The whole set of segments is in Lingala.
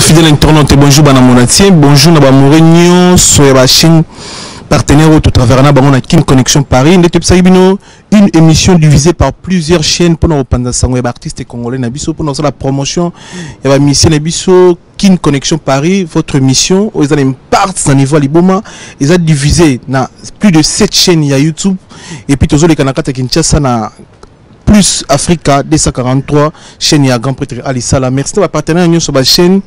fidèles internautes, bonjour Banamonatien, bonjour Nabamourignon, soyez la chaîne partenaire au travers na Kin Connexion Paris. Une émission divisée par plusieurs chaînes pour nos artistes congolais nabiso pour la promotion et la mission nabiso Kin Connexion Paris. Votre mission, vous allez partir dans niveau liboma, ils ont divisé na plus de 7 chaînes il y a YouTube et puis tous les Kanakata Kinshasa na plus Africa 243 chaîne ya grand prêtre Ali Sala. Merci de partenaire nous sur la chaîne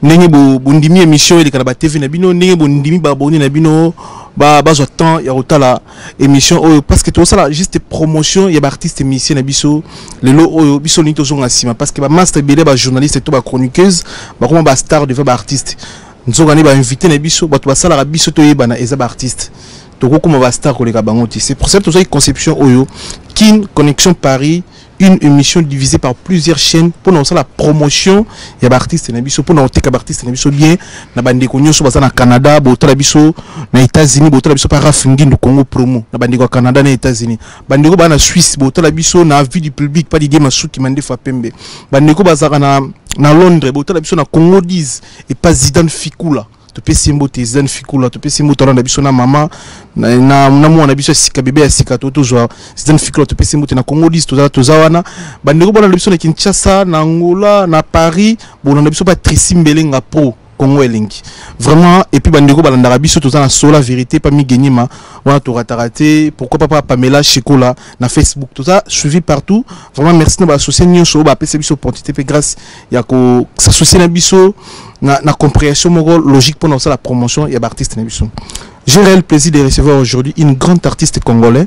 nenge bondimi émission et kanaba TV na bino nenge bondimi ba abonné na bino ba temps ya rotala émission parce que tout ça juste promotion ya ba artiste musicien na biso lelo oyo biso ni tozo ngasima parce que ba master belé ba journaliste to ba chroniqueuse ba comment ba star de ba artiste nzo gani ba invité na biso ba to ba sala biso to yeba na eza ba artiste to ko comme ba star ko le kabangoti. C'est pour ça que conception oyo Kin Connexion Paris, une émission divisée par plusieurs chaînes pour nous la promotion ya ba artiste na biso pour nous teka ba artiste na biso bien na bande ko nyoso baza na Canada botala biso na États-Unis botala biso par Rafingi du Congo promo na bande ko Canada na États-Unis bande ko ba na Suisse botala biso na vue du public pas Didier Masuki mande fa pembe bande ko baza na Londres botala biso na Congo 10 et pas Zidane Fikula to pe simbo te Zidane Fikula to pe simbo to na biso na mama na mwana biso sika bébé ya sika to joa Zidane Fikula to pe simbo te na Congo 10 to zawana bandeko bona biso na Kinshasa na Angola na Paris bona na biso pas Trisimbelenga pro Congo elengi vraiment et puis bandeko balandaka biso to na sola vérité pas mi genyima wana to rataraté pourquoi pas Pamela Chikola na Facebook tout ça suivi partout vraiment merci na ba associé nyonso ba pesa biso opportunité pe grâce ya ko s'associer na biso na compréhension logique pour nous la promotion et artiste na biso. J'ai le plaisir de recevoir aujourd'hui une grande artiste congolais.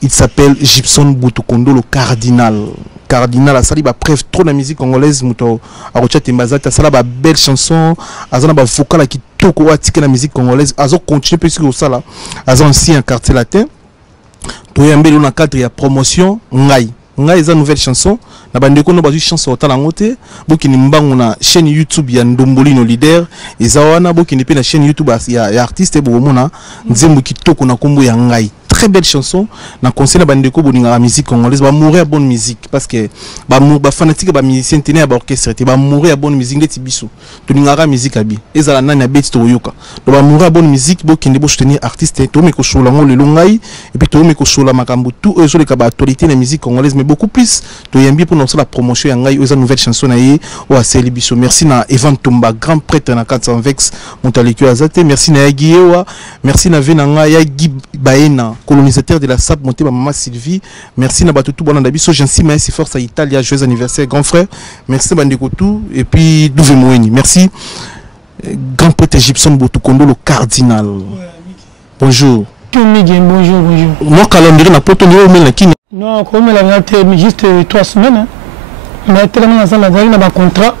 Il s'appelle Gibson Butukondo le cardinal. Cardinal a sali ba preuve trop la musique congolaise muto a rocha tembazata sala ba belle chanson azana ba vocal qui toko atika la musique congolaise azo continuer parce que ça là azo ancien quartier latin to yambelo na cadre ya promotion ngai eza nouvelle chanson na bandeko no bazu chanson otala ngote bokini mbangu na chaîne YouTube ya Ndomboli no leader eza wana bokini pe na chaîne YouTube ya artiste bomona nzembo kitoko na kombo ya ngai. Très belle chanson na conseil na bandeko boninga la musique congolaise ba mourir à bonne musique parce que ba fanatique ba musicien tenir ba orchestre te ba mourir à bonne musique ndeti biso to ninga musique abi ezala nani ya beti to yoka to ba mourir à bonne musique bokinde bo soutenir artiste to me ko shola ngo le longai et puis to me ko shola makambo tout ezo le ka ba actualité na musique congolaise mais beaucoup plus to yambi pour lancer la promotion ya ngai eza nouvelle chanson na ye o aseli biso. Merci na Evan Tomba grand prêtre na 400 vex montalekio azate merci na Yagiewa merci na venanga Yagi Baena colonisateur de la SAP monté ma maman Sylvie merci na batutu bona ndabiso Jansi Maes force à Italia joyeux anniversaire grand frère merci bandeko tout et puis Douve Moeni merci grand prêtre Gibson Butukondo le cardinal. Bonjour. Bonjour. Moi calendrier na poto ni o mela kini non comme la vérité juste 3 semaines hein. Mais tellement dans la zone na contrat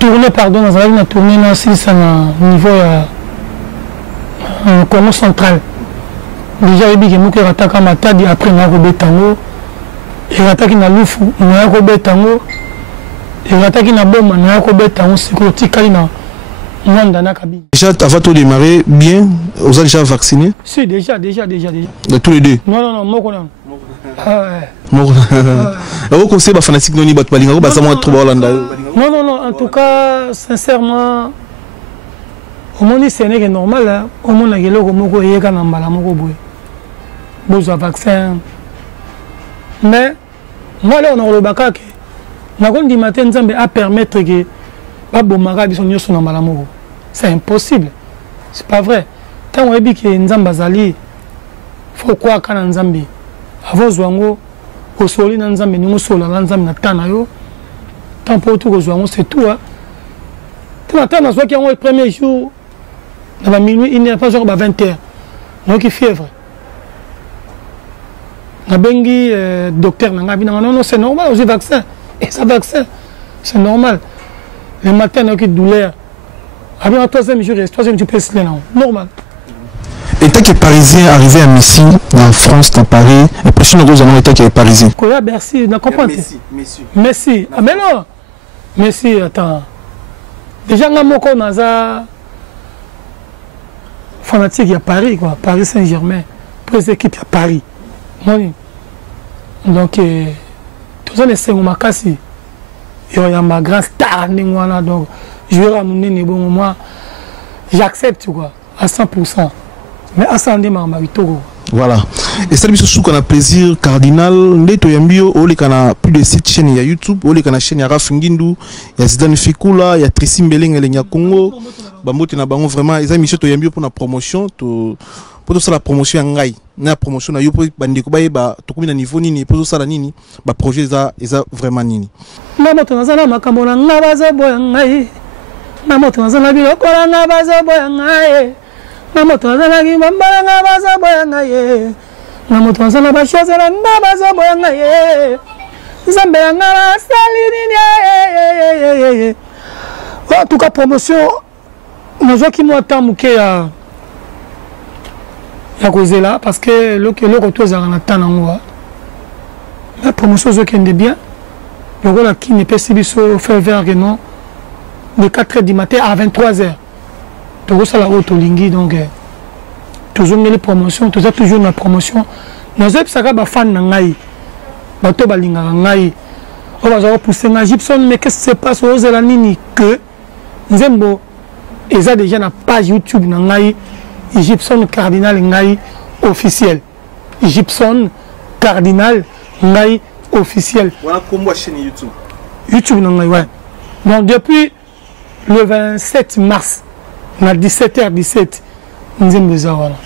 tourner pardon dans la tourner na 6 na niveau Congo central. Déjà il dit que muke rataka matadi après na robetango et rataki na lufu na robetango et rataki na bomba na robetango sécurité kalina monde na kabine. Déjà avant de démarrer bien vous avez déjà vacciné? Si déjà. De tous les deux? Non moko non. Vous conseillez les fanatiques non bat balinga ba samo trop Hollanda. Non en tout cas sincèrement au monde c'est normal au monde na geloko moko yeka na mbala moko boye. Besoin vaccin. Mais moi là on a le bakake. Na kon di matin nzambe a permettre que ba bomaka biso nyoso na mbala moko. C'est impossible. C'est pas vrai. Tant on dit que nzamba zali faut quoi kana nzambe. Avant zwango au soli na nzambe ni sola na nzambe na tana yo. Tant pour tout zwango c'est tout hein. Tant na soit qui le premier jour dans minuit il n'est pas genre 20h. Donc il fièvre. Na bengi docteur na ngabi non c'est normal aux vaccin et ça vaccin c'est normal le matin na qui douleur après la troisième jour tu peux se lever normal. Et tant que parisien arrivé à Messi en France dans Paris impression que vous avez été que parisien quoi merci na comprendre merci ah mais non merci attends déjà nga moko naza fanatique à Paris quoi Paris Saint-Germain pour les équipes à Paris. Donc, tout ça, c'est un makasi. il y a ma grande star, donc je vais ramener les bons moi, j'accepte quoi, à 100%. Mais à 100%, voilà. Et ça, c'est qu'on a plaisir cardinal. Neto Yambio, on a plus de 7 chaînes. Il y a YouTube, on a une chaîne, il y a Rafingindu, il y a Zidane Fikula, il y a Tracy Mbeleng, il y a Congo. Bambote na bango vraiment, ils ont mis sur Yambio pour la promotion. Pour tout ça, la promotion en Ngaï. La promotion na Yopo, Bandeko Baye, tout comme niveau nini, pour tout ça, la nini, le projet, ils ont vraiment nini. Mamoto Nazana Makamona, Nabaza Boyangaï. Mamoto Nazana Bilokora, Nabaza Boyangaï. Namoto Nazana Bambara, Nabaza Boyangaï. Namoto Nazana Bachazela, Nabaza Boyangaï. Zambela, Salini, en tout cas, promotion, nous avons qui m'attend mouké à causer là, parce que le retour est en attendant. La promotion, c'est qui est bien. Le rôle qui n'est pas si bien fait vers non, de 4h du matin à 23h. Donc, ça la route au Lingui, donc, toujours les promotions, toujours la promotion. Nous avons des fan nangai, bateau balinga nangai. On va pousser un Gibson, mais qu'est-ce qui se passe aux Elanini que Nzembo, ils ont déjà une page YouTube nangai, Gibson Cardinal Ngai officiel. Gibson Cardinal Ngai officiel. Voilà comment chaîne YouTube. YouTube nangai, ouais. Donc depuis le 27 mars, à 17h17, Nzembo voilà.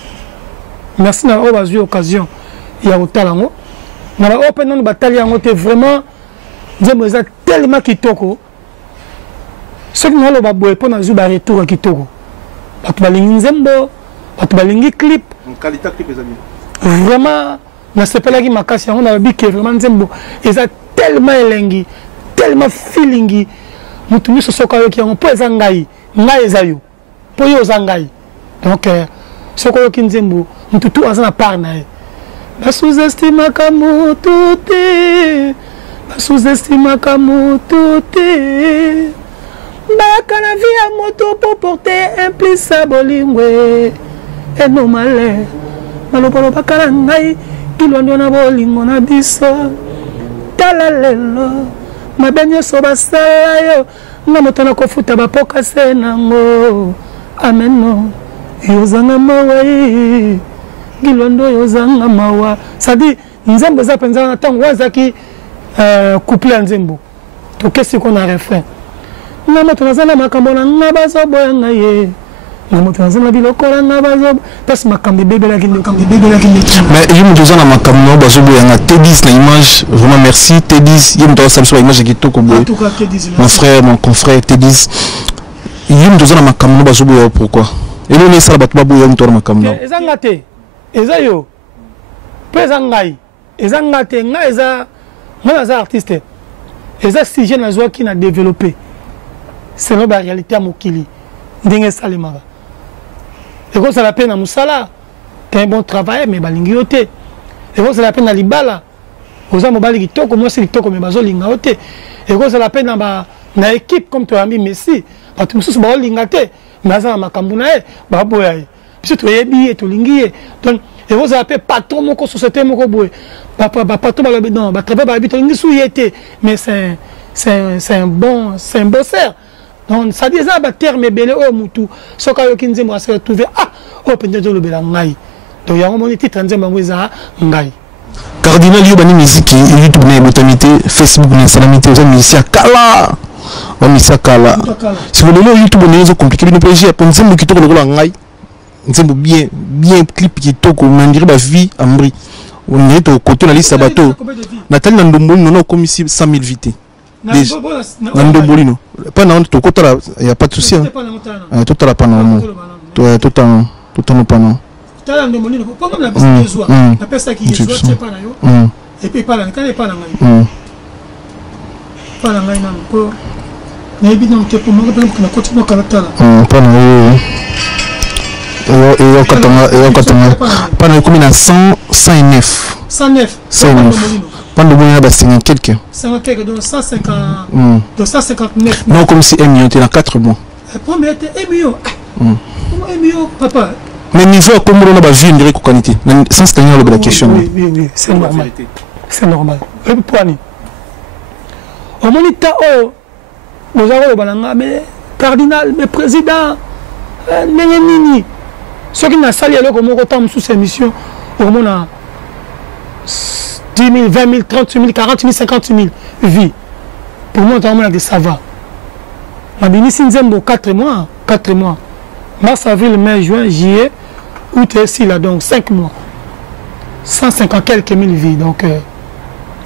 Merci d'avoir eu l'occasion. Il y a autant là. Dans la open bataille, vraiment, Nzembo tellement kitoko. Ce qui nous a dit, c'est que nous avons un retour à Kitoko. Nous avons un Nzembo, nous avons un clip. Qualité clip, vraiment, je sais pas là qui m'a cassé, on a dit que vraiment Nzembo, ils ont tellement élengi, tellement feelingi. Nous avons ce qui est un peu zangai, ngai zayu, pour yo zangai. Donc, ce qui est Nzembo, nous avons tout à part. La sous-estime comme tout est, la sous-estime comme tout est. Baka na vie à moto pour porter un plus sabolingwe et non malé malopolo bakala ngai kilondo na bolingo na biso talalelo mabenyo so basala yo na moto na kofuta bapoka se nango ameno yozanga mawai kilondo yozanga mawa sadi Nzembo za penza na tango wazaki couple Nzembo to qu'est-ce qu'on a refait. Namoto Nazana Makamona Nabazo Boyangaye. Namoto Nazana Bilokora Nabazo. Parce que Makambi bébé la guine. Mais je me disais à Makamona Bazo Boyanga. T10 l'image. Vraiment merci. T10. Je me disais à l'image qui toque au bout. Mon frère, mon confrère T10. Je me disais à Makamona Bazo Boyanga. Pourquoi? Et nous, ça va pas bouillir autour de Makamona. Ezangate. Ezayo. Pesangay. Ezangate. Nga eza artiste. Eza si jeune azwa qui n'a développé. C'est la réalité à Mokili. Ndenge Salimara. Et quand ça la peine à Moussala, tu as un bon travail, mais balingiote. Et quand ça la peine à Libala, aux hommes qui toko, moi c'est qui toko, mais bazo lingaote. Et quand ça la peine à na équipe comme tu as mis Messi, parce que nous sommes lingate, mais ça ma kambunae, baboyaye. Puis tu es bien, tu lingié. Donc, et quand ça la peine patron mon société mon boy. Papa patron la non, ba travail ba habiter ngi souyete, mais c'est un bon bosseur. Donc, ça dit ça, terme belé au moutou. Ce qu'il y a se retrouver, au pendejo le belangai. Donc, il y a un moment titre Nzembo Ngweza Ngai. Cardinal Yobani musique, YouTube, botamité, Facebook, salamité, aux amis, ici à Kala. On ici à Kala. Si vous voulez, YouTube, on est compliqué, nous pouvons dire, Nzembo qui tourne le rôle Ngai. Nzembo bien clip qui tourne, on dirait la vie en brie. On est au côté de la liste à bateau. Nathalie Nandombo, nous avons commis 100 000 vités. Nandombolino. Pas dans ton côté là, il n'y a pas de souci. Tout à la panne. Tout en panne. Et puis pas là, quand il pas là. Pas là, pas 109. 109. Pas de bon, c'est quelqu'un. 50 donc 150. Donc 159. Non, comme si Emio était dans 4 mois. Premier était Emio. Comment Emio, papa? Mais niveau comme on a vu une directe qualité. Sans se tenir la question. Oui, c'est normal. C'est normal. au monita oh vous avez le balanga mais cardinal mais président nini ceux qui n'a sali alors comme autant sous ces missions au monde a 10 000 20 000 30 000 40 000 50 000 vies pour moi on a des savants ma bénéfice nzembo 4 mois mars avril mai juin juillet août et si là donc 5 mois 150 quelques mille vies donc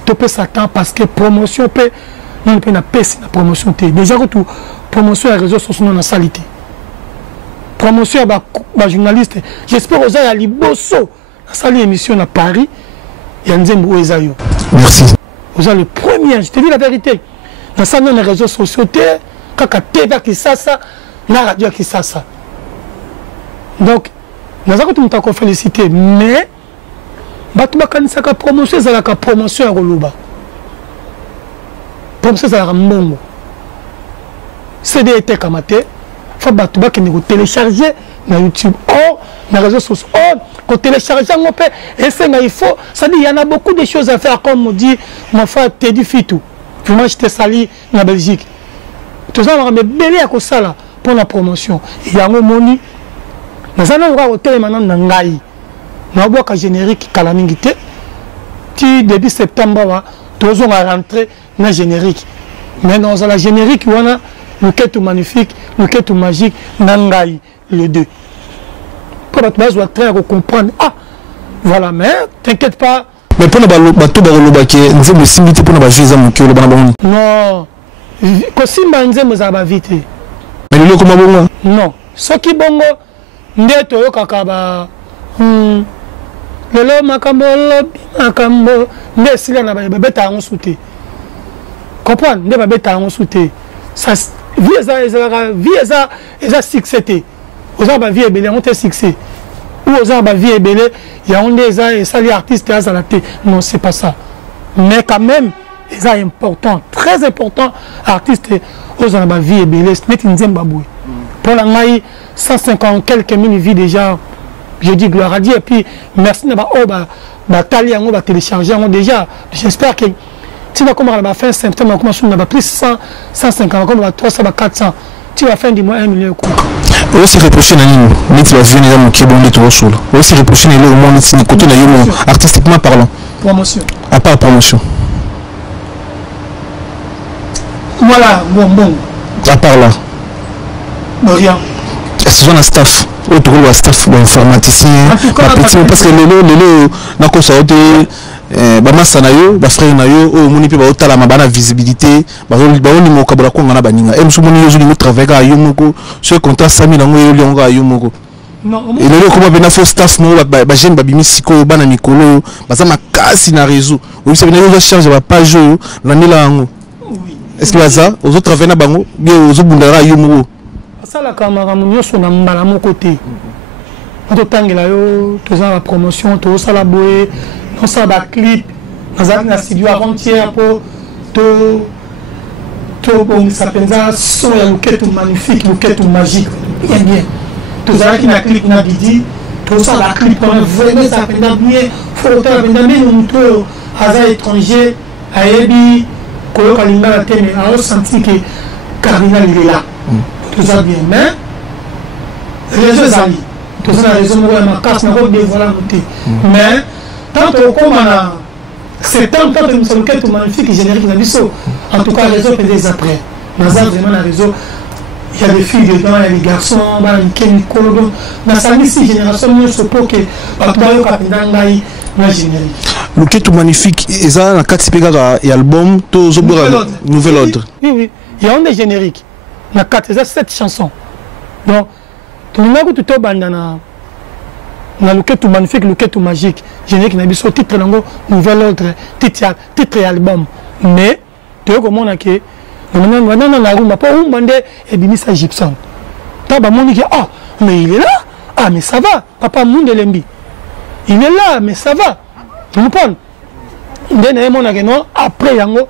tu peux s'attendre parce que promotion peut non peut na pèse la promotion déjà que tout promotion les réseaux sociaux na salité promotion ba journaliste j'espère aux à liboso na sali émission à Paris il y a nzembo ezayo merci vous êtes le premier je te dis la vérité na sali les réseaux sociaux kaka TV qui ça na radio qui ça donc nous avons tout le félicité mais bato bakanisaka promotion ezalaka promotion ya koloba promotion ezalaka mbongo cd etekama te fa bato bakende kotélécharger na YouTube or na réseaux sociaux or kotélécharger yango mpe esenga il faut ça dit il y en a beaucoup de choses à faire comme on dit mon frère Teddy Fitou vraiment je te salue na Belgique tout ça on a belé à kosala pour la promotion yango moni nazana ora hotel maintenant na ngai na boka générique kala mingi te ti début septembre tous on a rentré na générique mais dans la générique wana le quête magnifique le quête magique nangai les deux pour la base très comprendre ah voilà mais t'inquiète pas mais pour na bato ba loba ke nzembo simité pour na ba jouer mon cœur le bana bon non ko simba nzembo za ba vite mais le comment bongo non ce qui bongo ndeto yo kaka ba lelo makambo nde sila na babeta yango sute comprendre nde babeta yango sute ça vie eza succès te oza ba vie ebele on te succès ou oza ba vie ebele ya on eza esali artiste azala te non c'est pas ça mais quand même eza important très important artiste oza ba vie ebele net nzemba boy pour la ngai 150 quelques mille vies déjà. Je dis gloire à Dieu et puis merci de télécharger déjà. J'espère que tu vas commencer à fin septembre, on commence à plus 100, 150, comme 300, 400. Tu vas fin du mois 1 million. Aussi reprocher Nanine, mais tu vas venir dans mon kébon de tout seul. Aussi reprocher le monde ici, côté de artistiquement parlant. Promotion. À part promotion. Voilà, bon. À part là. Rien. Est-ce que un staff autour de staff informaticien parce que lelo nako ça ba masanayo ba frère nayo o moni pe ba otala mabana visibilité ba oni mo kabula ko ngana baninga e musu moni yozo ni travailler ayo moko ce contrat 5000 ngo yo lionga ayo moko non et lelo ko ba na faux staff mo ba jeune ba bimisiko bana mikolo ba za makasi na réseau oui c'est bien yo charge ba page yo na nila ngo est-ce que ça aux autres travailler na bango bien aux bundara ayo moko ça la caméra nous sommes dans mbala mon côté on tangela yo tous la promotion tous ça la boé on ça ba clip dans un studio avant-hier pour to bon ça pensa son ya loquette magnifique loquette magique bien tous ça qui na clip na bidi tout ça la clip on vraiment ça pensa bien photo pensa bien nous to à étranger ayebi kolo kalinga la tene a ressenti que cardinal il est là tout ça bien mais réseaux amis tout ça réseau moi ma casse na ko dévoiler noté mais tant comme on c'est tant que nous sommes quelque magnifique générique na biso en tout cas réseau peut des après dans un vraiment na réseau il y a des filles dedans il y a des garçons ba nkeni kolodo na samisi génération nous se pour que bato kapinda ngai na générique le tout magnifique et ça la 4 pega et album tout nouvel ordre oui il y a un des génériques na 4 ça 7 chansons donc tout le monde tout bandana na le tout magnifique le tout magique générique na biso titre nango nouvel ordre titre album mais tu comment on a que non na rumba pas rumba ndé et bimisa Gibson ta ba moni que ah mais il est là ah mais ça va papa monde lembi il est là mais ça va tu comprends ndé na mon que non après yango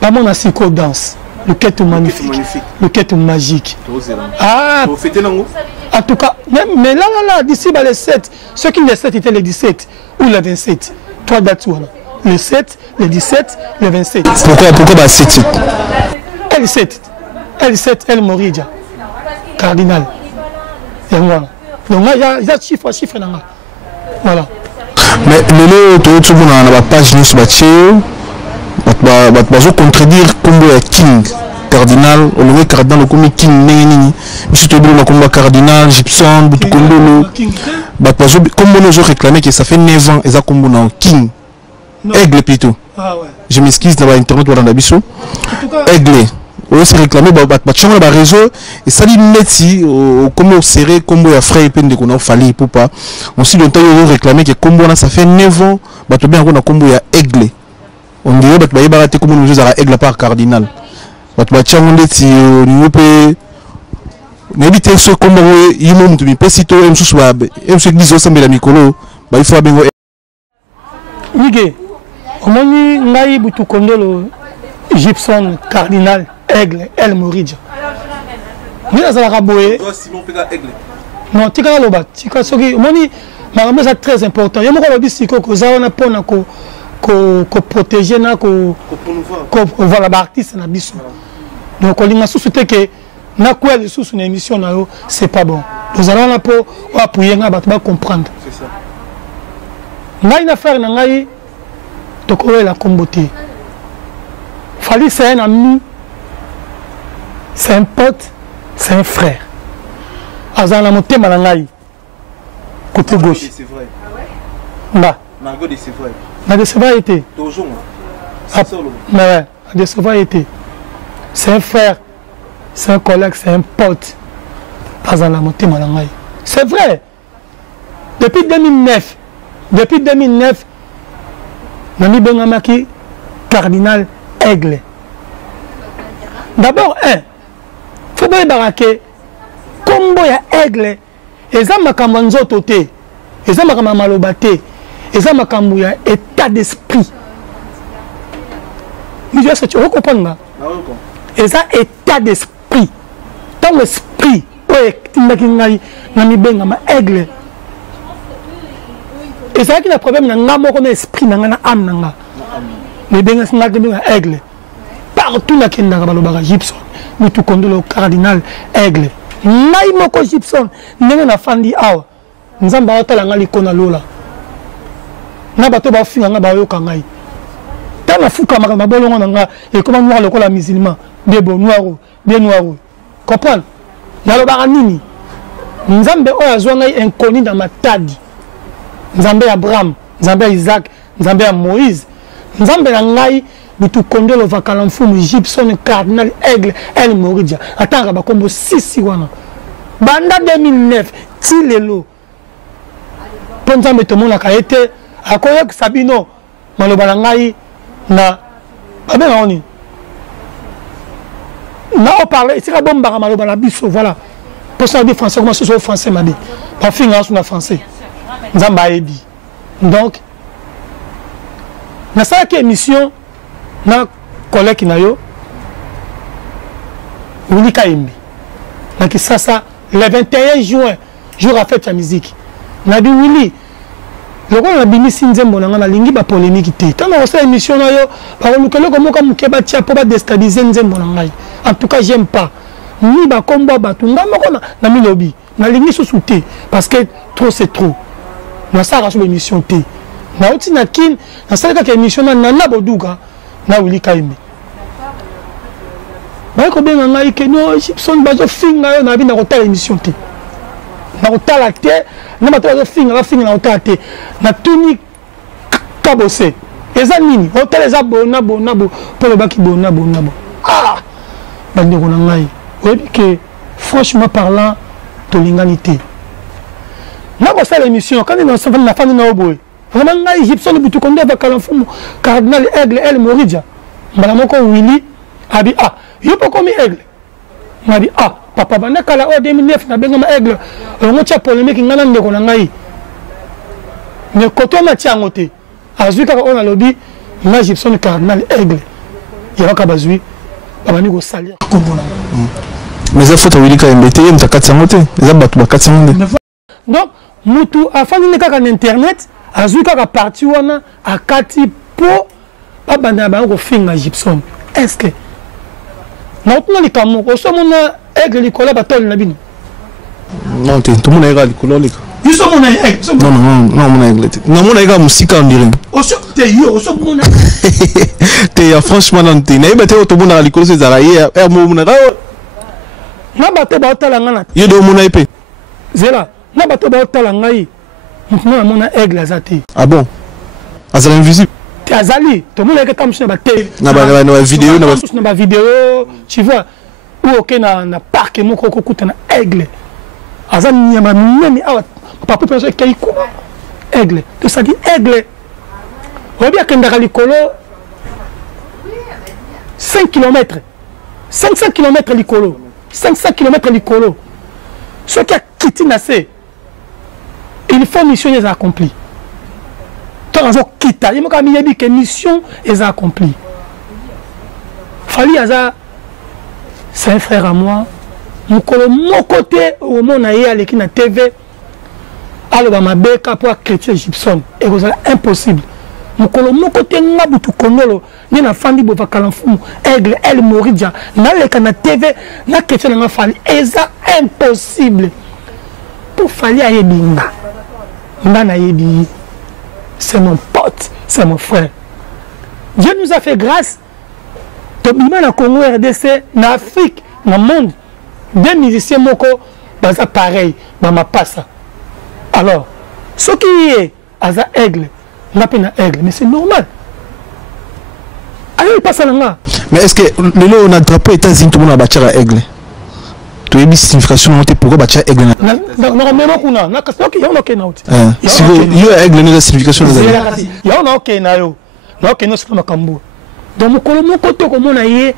ba mon a psycho danse le quête magnifique le quête magique ah en tout cas mais là d'ici les 7 ceux qui les 7 étaient les 17 ou les 27 trois dates le 7, le 17, le 27. Pourquoi bah 7 titres? L7, El Morija, Cardinal. Et voilà. Donc là, il y a chiffre là. Voilà. Mais le tout le monde a la page sur va contredire combo ya King Cardinal au lieu Cardinal comme King nini monsieur to bilo combo Cardinal Gibson butu combo combo nous réclamé que ça fait 9 ans et ça combo na King Aigle plutôt. Ah ouais. Je m'excuse dans internet ou dans biso Aigle on s'est réclamé changement ba réseau et ça dit neti comment serré combo ya frère peine de qu'on a fallu pour pas on s'est longtemps réclamé que combo là ça fait 9 ans ba to bien on a combo ya Aigle. On dirait que tu vas comme nous avons aigle par cardinal. Tu vas changer si on peut n'habiter ce comme il monte mais pas si tu es un sous-wab et ce qu'ils ont semblé la micro il faut bien Miguel au moment ngai butu kondolo Gibson Cardinal Aigle El Morija ni la sala kaboye Simon pega Aigle non tika loba tika soki moni marambe ça très important yemo ko lobi siko ko zawana pona ko protéger na ko voilà ba artiste na biso donc on linga sous-souté que na quoi les sous une émission na yo c'est pas bon nous allons là pour appuyer nga ba comprendre c'est ça ngai na faire na ngai to ko la comboté Fali c'est un ami c'est un pote c'est un frère azana motema na ngai côté gauche c'est vrai là Margot de Sévray. La de Sévray était. Toujours. Mais ouais, la de Sévray était. C'est un frère, c'est un collègue, c'est un pote. Pas à la montée malangaï. C'est vrai. Depuis 2009, Nami Bengamaki, Cardinal Aigle. D'abord, faut bien baraquer. Combo ya Aigle. Et ça m'a kamanzo toté. Et ça m'a kamalobate. Et ça m'a camouillé état d'esprit. Tu comprends? Et ça état d'esprit. Ton esprit, aigle. Et ça qui a un problème dans l'esprit, dans l'âme. Mais bien aigle. Partout là qu'il y a Gibson, nous tout le cardinal aigle. Naïmoko Gibson, nous avons fait awa. Nous avons fait l'ikona lola. Na bato ba finga nga ba yo kangai ta na fuka makamba bolongo nga et comment noir le la musulman bien bon noir comprendre na lo ba nini nzambe o azwa ngai inconnu dans ma tadi nzambe Abraham nzambe Isaac nzambe Moïse nzambe na ngai bitu kondolo vakala mfumu Gibson Cardinal Aigle El Morija atanga ba kombo 6 wana banda 2009 ti lelo ponza meto mona ka été akoyek Sabino maloba na ngai na abe na oni na on parler c'est bon ba maloba na biso voilà pour ça dire français comment ce français m'a dit pas finir sur français nzamba ebi donc na ça que émission na collègue na yo Willy Kaimbi na ki ça le 21 juin jour à fête la musique na dit Willy le roi la bimisi nzembo na ngana lingi ba polémique té tant na cette émission na yo ba lukelo ko moka mukeba tia po ba déstabiliser nzembo na ngai en tout cas j'aime pas ni ba komba ba tunga moko na milobi na lingi sous té parce que trop c'est trop na ça raso émission té na oti na kin na ça ka émission na boduga na Willy Kaimbi ba ko benga ngai ke no Gibson ba zo finga yo na bi na ko tala émission té na ko tala té na bato ba finga na hôtel té na tuni kabose eza nini hôtel eza bona pour le baki bona ah bande ko na ngai oui que franchement parlant to l'ingalité na ko ça l'émission quand on s'en va na fin na oboy vraiment ngai Gibson butu konde ba kala mfumu Cardinal Aigle El Morija mbala moko Willy abi yo pas comme Aigle m'a dit papa bana kala o 2009 na benga ma Aigle on tia polémique ngana ndeko na ngai mais côté ma tia ngote azui kaka on a lobby na Gibson Cardinal Aigle ya ka bazui abani go salir komona mais ça faut Willy Kaimbi te yem ta 400 ngote za batu ba 400 ngote donc mutu afani ne kaka na internet azui kaka parti wana akati pour babanda bango finga Gibson. Est-ce que na otuna likamo oso mona aigle likola batol na bino? Non, tout le monde est likolo lika. Ils sont mon aigle. Non, mon aigle. Non, mon aigle musika on dirait. Oso te yo, oso mon te franchement non te. Na ibate tout le monde a likolo c'est zaraye. Mo mona na bato ba otala ngana. Yo do mona épée. Zela, na bato ba otala ngai. Mona mona aigle azati. Ah bon? Azala invisible. Azali, tout le monde est comme ça, na vidéo, na vidéo, tu vois, où ok na parc mon coco na aigle. Azali nyama même papa pense qu'il y a aigle. Tout ça dit aigle. On bien que ndaka likolo 5 km. 500 km likolo. 500 km likolo. Ce qui a quitté Nassé, il faut mission les accomplir. Il m'a dit que mission est accomplie. Fali Aza, c'est un frère à moi. Mon côté, au monde avec la TV, alors ma béca pour chrétien Gibson. Et vous êtes impossible. Mon côté, n'a pas tout connaître. Ni na fandi bova kalamfum, aigle, elle moridja. Na le TV, na chrétien na fali. Et c'est impossible. Pour Fali Ayebinga. Mbana Yebi. C'est mon pote, c'est mon frère. Dieu nous a fait grâce. Tobima na Congo RDC, na Afrique, dans le monde. Des musiciens moko, baza pareil, mama passa. Alors, ce qui est aza aigle, n'a pas aigle, mais c'est normal. Allez, il passe à l'anga. Mais est-ce que le lot on a drapeau États-Unis tout le monde a battu à aigle? Tu as mis signification montée pour battre à aigle. Non, mais non, on a na kastoki ya on na uti. Si yo aigle n'a signification de ya on a ok na yo. Na ok no sima kambo. Donc mon kolomo koto ko mona ye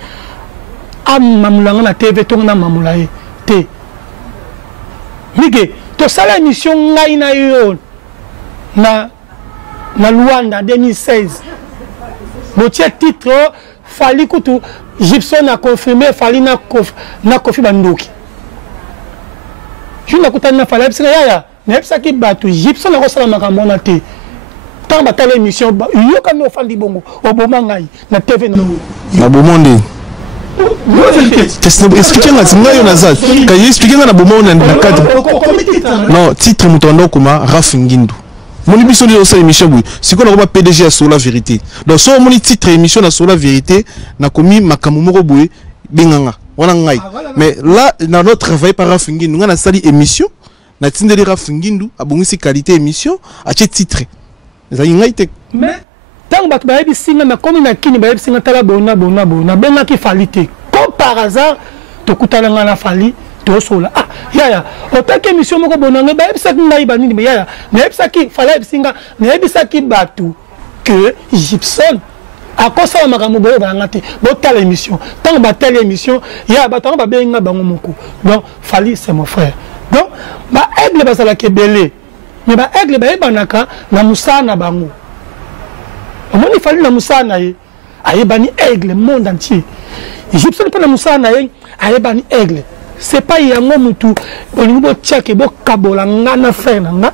am mamulanga na TV to na mamula ye te. Mige to sala émission ngai na yo na Luanda 2016. Botie titre Fali Kutu Gibson a confirmé Fali na Kofi Bandoki. Je n'ai pas de Fali Yaya. Mais ça qui bat Gibson a reçu la makamona te. Tant que telle émission, il y a quand même Fali Bongo au Bomangai na TV no. Na Bomonde. Expliquez-moi, c'est moi Nazat. Quand il explique na Bomonde na cadre. Non, titre mutondo kuma Rafingindu. Mon émission de cette émission, c'est qu'on a pas PDG à sur la vérité. Donc, si on a titre émission à sur la vérité, on a commis Makamumoro Boué, Benganga, mais là, dans notre travail par Rafingi, nous avons une salle émission, nous avons une Rafingi, nous avons qualité émission, à ce titre. Mais, tant que vous avez signé, comme il a qui ne signé pas bona, ben qui fallait. Comme par hasard, tu as coupé la fali. Ah, yaya, autant que mission moko bonanga, ba ebisa ngai banini me yaya, na ebisa ki fala ebisinga, na ebisa ki batu que Gibson a kosa makambo boyo bangati, bo telle émission, tant ba telle émission, yaya ba tant ba benga bango moko. Donc Fali c'est mon frère. Donc ba aigle ba sala kebele. Mais ba aigle ba ebanaka na musana bango. Omoni Fali na musana ye, ayebani aigle monde entier. Gibson pas na musana ye, ayebani aigle. C'est pas yango mutu au niveau tchèque bo kabola ngana frère nanga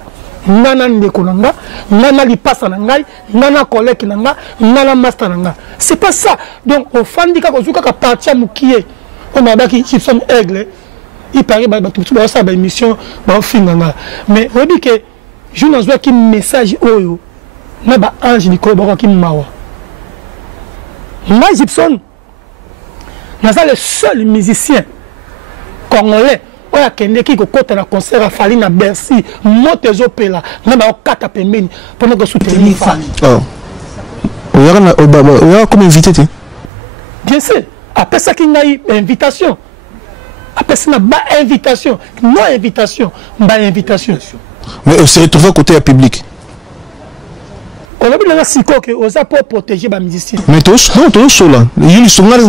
ngana ndeko nanga ngana lipasa nanga ngana collègue nanga ngana master nanga c'est pas ça. Donc au fandika ko zuka ka partir mukié on a baki Gibson aigle il paraît ba tout ça ba émission ba finanga mais on dit que je n'ose pas qui message oyo na ba ange Nicolas ba ki mawa na Gibson na le seul musicien Congolais, on a quelqu'un qui côté la concert à Fali na Bercy, moto zopela, na ba okata pembeni pendant que soutenir Fali. Oh. On a comme invité. Bien sûr. Après ça qu'il y a eu invitation. Après ça ba invitation, non invitation, ba invitation. Mais on s'est retrouvé à côté du public. On a vu là si quoi que osa pour protéger les musiciens. Mais tous non tous sont là.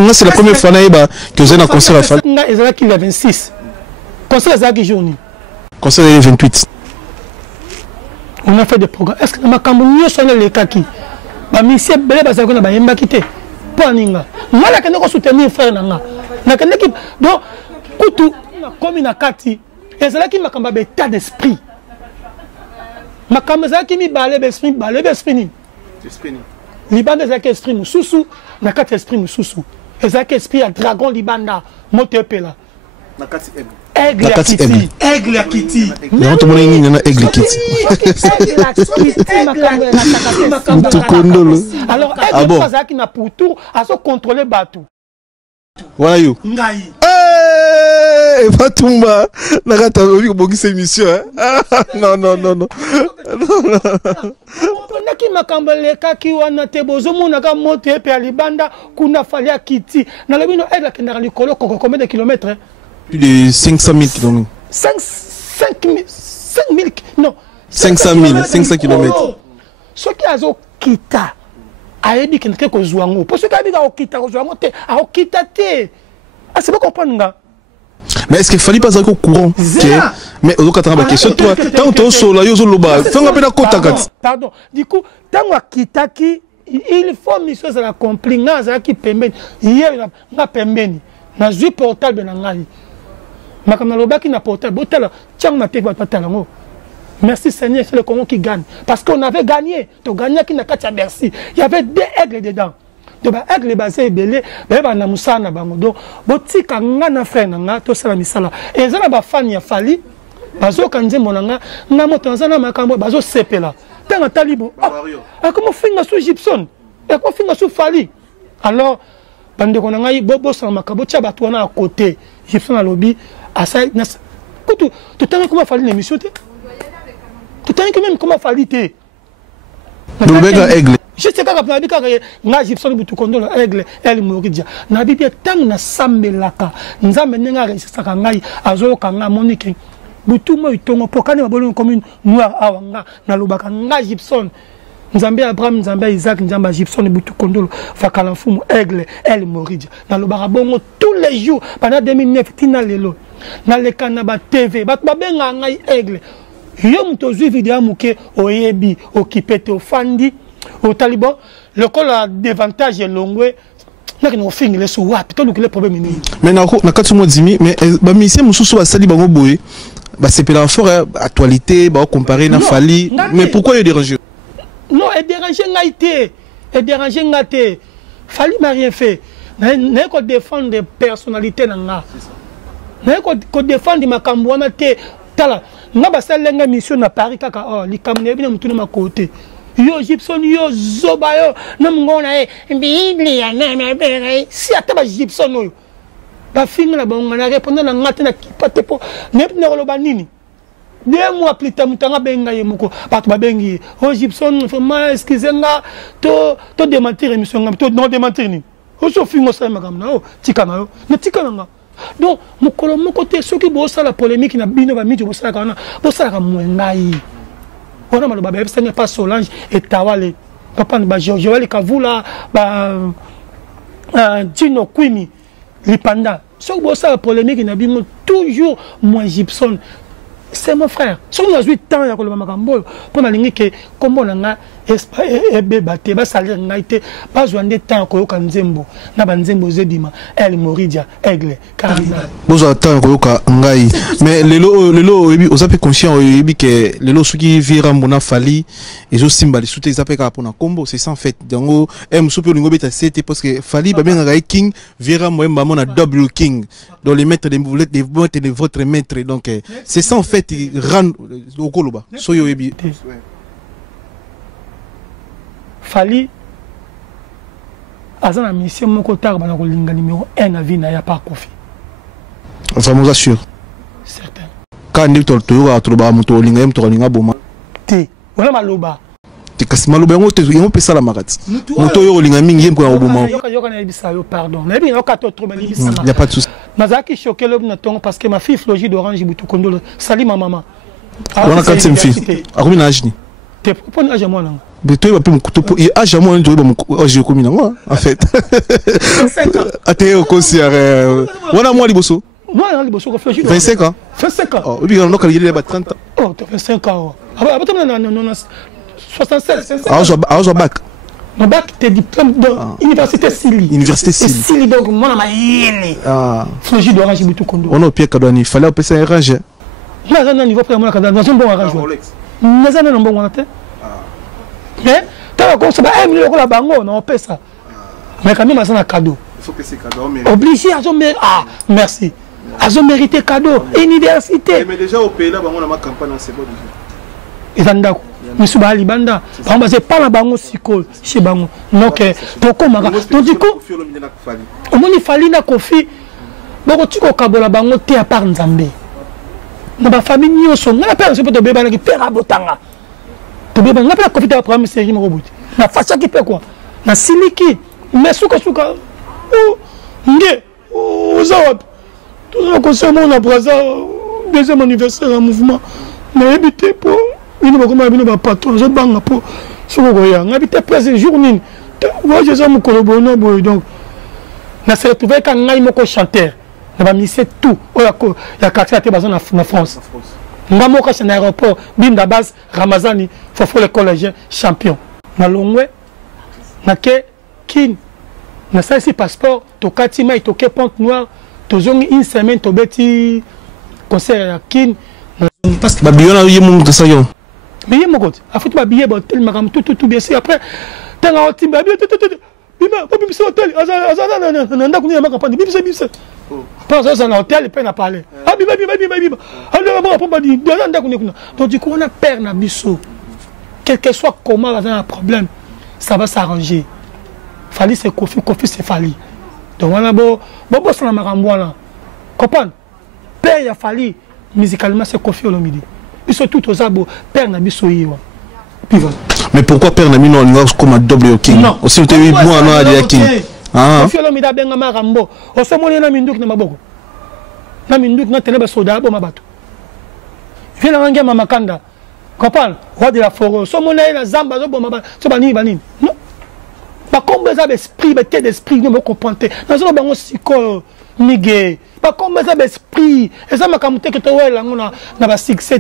C'est la première fois que vous avez un concert à Fali. Il y a 26. Concert à quel jour? Concert à 28. On a fait des programmes. Est-ce que ma campagne sont les kaki? Ma mission belé parce qu'on a yemba quitté. Pour ninga. Moi la kende ko soutenir frère nanga. Na kende ki donc kutu comme une kati. Et c'est là qui m'a kamba état d'esprit. Ma caméra qui mi balé d'esprit ni libanda ezalaki esprit mosusu na kati esprit mosusu ezalaki esprit ya dragon libanda moto epela aigle ya kiti aigle ya kiti non tout le monde est na aigle kiti alors aigle azalaki na pourtour azo contrôler bateau voilà yo ngai Fatumba nakata obi kobongisa émission non naki makambo lekaki wana te bozomonaka moto epe ya libanda kuna fali ya kiti nalobi no aigle akendaka likolo combien de kilomètres plus de 500 000 km 500 km soki azokita ayebi kendeke kozwa ngo po soki ayebi akokita kozwa ngo te akokita te c'est pas comprendre nga. Mais est-ce qu'il fallait pas au courant mais au cas de question toi tant que solo yo solo ba fanga pena kota kati pardon du coup tant kitaki il faut mission ça la complinger ça qui pembeni hier na pembeni na zui portable na ngai makamna lobaki na portable botala tiang na teke batala ngo. Merci Seigneur, c'est le Congo qui gagne parce qu'on avait gagné to gagner qui na kati Bercy il y avait 2 aigles dedans de ba aigle basé belé ba na musana bango do botika nga na frère nga to sala misala ezana ba fan ya fali bazo kanje monanga na moto nzana makambo bazo sepela tanga talibo comment finga sous Gibson et comment finga sous fali alors bande ko nanga bobo sala makambo tia bato na à côté Gibson a lobby asa na kutu to tanga comment fali l'émission te to tanga même comment fali te le mega aigle je sais pas quand bika nga Gibson butu kondolo aigle elle moridia na bibia tang na sambelaka nzambe nenga resisaka ngai azo kanga monique butu mo itongo pokani babolo commune noir awanga na lobaka nga Gibson nzambe Abraham nzambe Isaac nzambe Gibson butu kondolo fakala mfumu aigle elle moridia na lobaka bongo tous les jours pendant 2009 tina lelo na lekana ba TV ba benga ngai aigle yo mto zui video muke oyebi okipete ofandi au taliban le col a davantage longwe na kino fingi le so wapi to le problème ni mais na kati mo dimi mais ba mission mususu ba sali bango boye ba sepela fort actualité ba comparer na fali mais pourquoi il dérange non et déranger ngaité et déranger ngaté fali m'a rien fait na ko défendre des personnalités na nga na ko défendre makambo wana te tala nga ba salenga mission na Paris kaka oh likamne bina mutuna makote yo Gibson yo zoba yo na mngona Biblia na mabere si ataba Gibson oyo ba finga na bonga na répondre na ngate na kipate po ne koloba nini 2 mois plus tard mutanga benga ye moko bato ba bengi oh Gibson vraiment excusez-moi to démentir émission ngam to non démentir ni o so fingo sa magam na o tika na yo na tika na donc mokolo moko te soki bo sala polémique na bino ba miti bo sala kana bo sala ka mwengai on a mal babé ce n'est pas Solange et Tawale papa ba Joël Kavula ba Tino Kwimi Lipanda soki bo sala polémique na bino toujours moi Gibson c'est mon frère soki na 8 ans ya ko le makambo pour na lingi ke kombo na ebe bate ba salir ngaite ba zwande temps ko yoka nzembo na ba nzembo zedima elle moridia aigle cardinal bozo attend ko yoka ngai mais lelo ebi ozape conscient ebi ke lelo soki vira mona fali ezo simba li soute ezape ka pona kombo c'est ça en fait dango m soupe lingo beta c'était parce que fali ba benga king vira mo mona double king dans les maîtres de votre maître donc c'est ça en fait rend au koloba soyo ebi Fali azana mission moko tar bana ko linga numéro 1 à vie na ya pas Kofi. Enfin moi assure. Certain. Quand ndi to ba moto linga yem to linga boma. Te wala maloba. Te kasima loba ngo te ngo pesa la makati. Moto yo linga mingi yem ko na boma. Yo na ebisa yo pardon. Na bien yo ka to trop bali bisa. Il y a pas de souci. Nazaki choqué le na tongo parce que ma fille Flogie d'Orange Butu Kondolo sali ma maman. On a 4e fille. A combien d'âge ni? Te propose âge moi là. Mais toi, il y a jamais un jour j'ai commis en fait. 25 ans. Até au concert. Voilà moi liboso. Moi liboso ko Flogie. 25 ans. 25 ans. Oh, oui, on a quand il est 30 ans. Oh, tu 25 ans. Ah bah toi non 67. Ah, je bac. Mon bac t'es diplôme de université Sili. Université Sili. Sili donc moi na mayele. Ah. Flogie d'Orange Butu Kondo. On a pied cadoni, il fallait passer un range. Moi j'ai un niveau pour moi dans un bon arrangement. Mais ça non bon on a mais T'as comme ça, 1 million de bango, on paie ça. Mais quand même, c'est un cadeau. Il faut payer ces cadeaux. Obligé à mériter. Ah, merci. À mériter cadeau. Université. Mais déjà, au pays là, on a ma campagne, c'est bon. Et ça, d'accord. Mais si on libanda, on c'est pas la bango siko chez bango. Donc, pourquoi maga? Donc du coup, au moins il fallait na kofi. Bon, tu ko kabola bango te à part Nzambe. Na ba famille nyo so, na père c'est pour te bébé na ki père abotanga. To bébé na père kofi ta première série mo robot. Na faça qui fait quoi? Na siliki. Mais suka nge uzawap. Tout ça concernant la braza deuxième anniversaire en mouvement. Mais habité pour il va comment il va patron je bang pour sur goya habité presque journée moi je suis mon colobono boy donc na se retrouver quand ngai moko chanteur na ba mixer tout ya quartier te bazana na France nga moko à l'aéroport binda base Ramazani faut le collège champion na longwe na ke kin na ça ici passeport to katima to ke Pont Noire to zongi une semaine to beti concert ya kin parce que babillon a eu mon ça yo mais il y a mon côté à foutre ma billet tellement tout bien sûr après t'as un petit baby bima bima c'est hôtel non nda kunia maka pandi bima c'est pas ça dans hôtel peine à parler ah bima alors bon pas dit nda kunia donc du coup on a peur na biso quel que soit comment on a un problème ça va s'arranger fallait c'est Kofi c'est fallait donc on a beau ça na makambo là comprendre père il a fallu musicalement c'est Kofi Olomide. Ils sont tous aux abos. Père n'a biso yiwa. Mais pourquoi Père n'a mis non comme un double king? Non. Aussi on t'a eu moi non à dire king. Ah. Kofi Olomide a benga marambo. O so moni na minduk na maboko. Na minduk na tele ba soda bo mabato. Vient la ngema makanda. Comprendre? Roi de la forêt. So moni na zamba zo bo mabato. So bani bani. Non. Pas comme ça d'esprit, mais d'esprit ne me comprendre. Dans ce bango siko migué. Pas comme ça d'esprit. Et ça m'a camuté que tu vois là on a ba succès.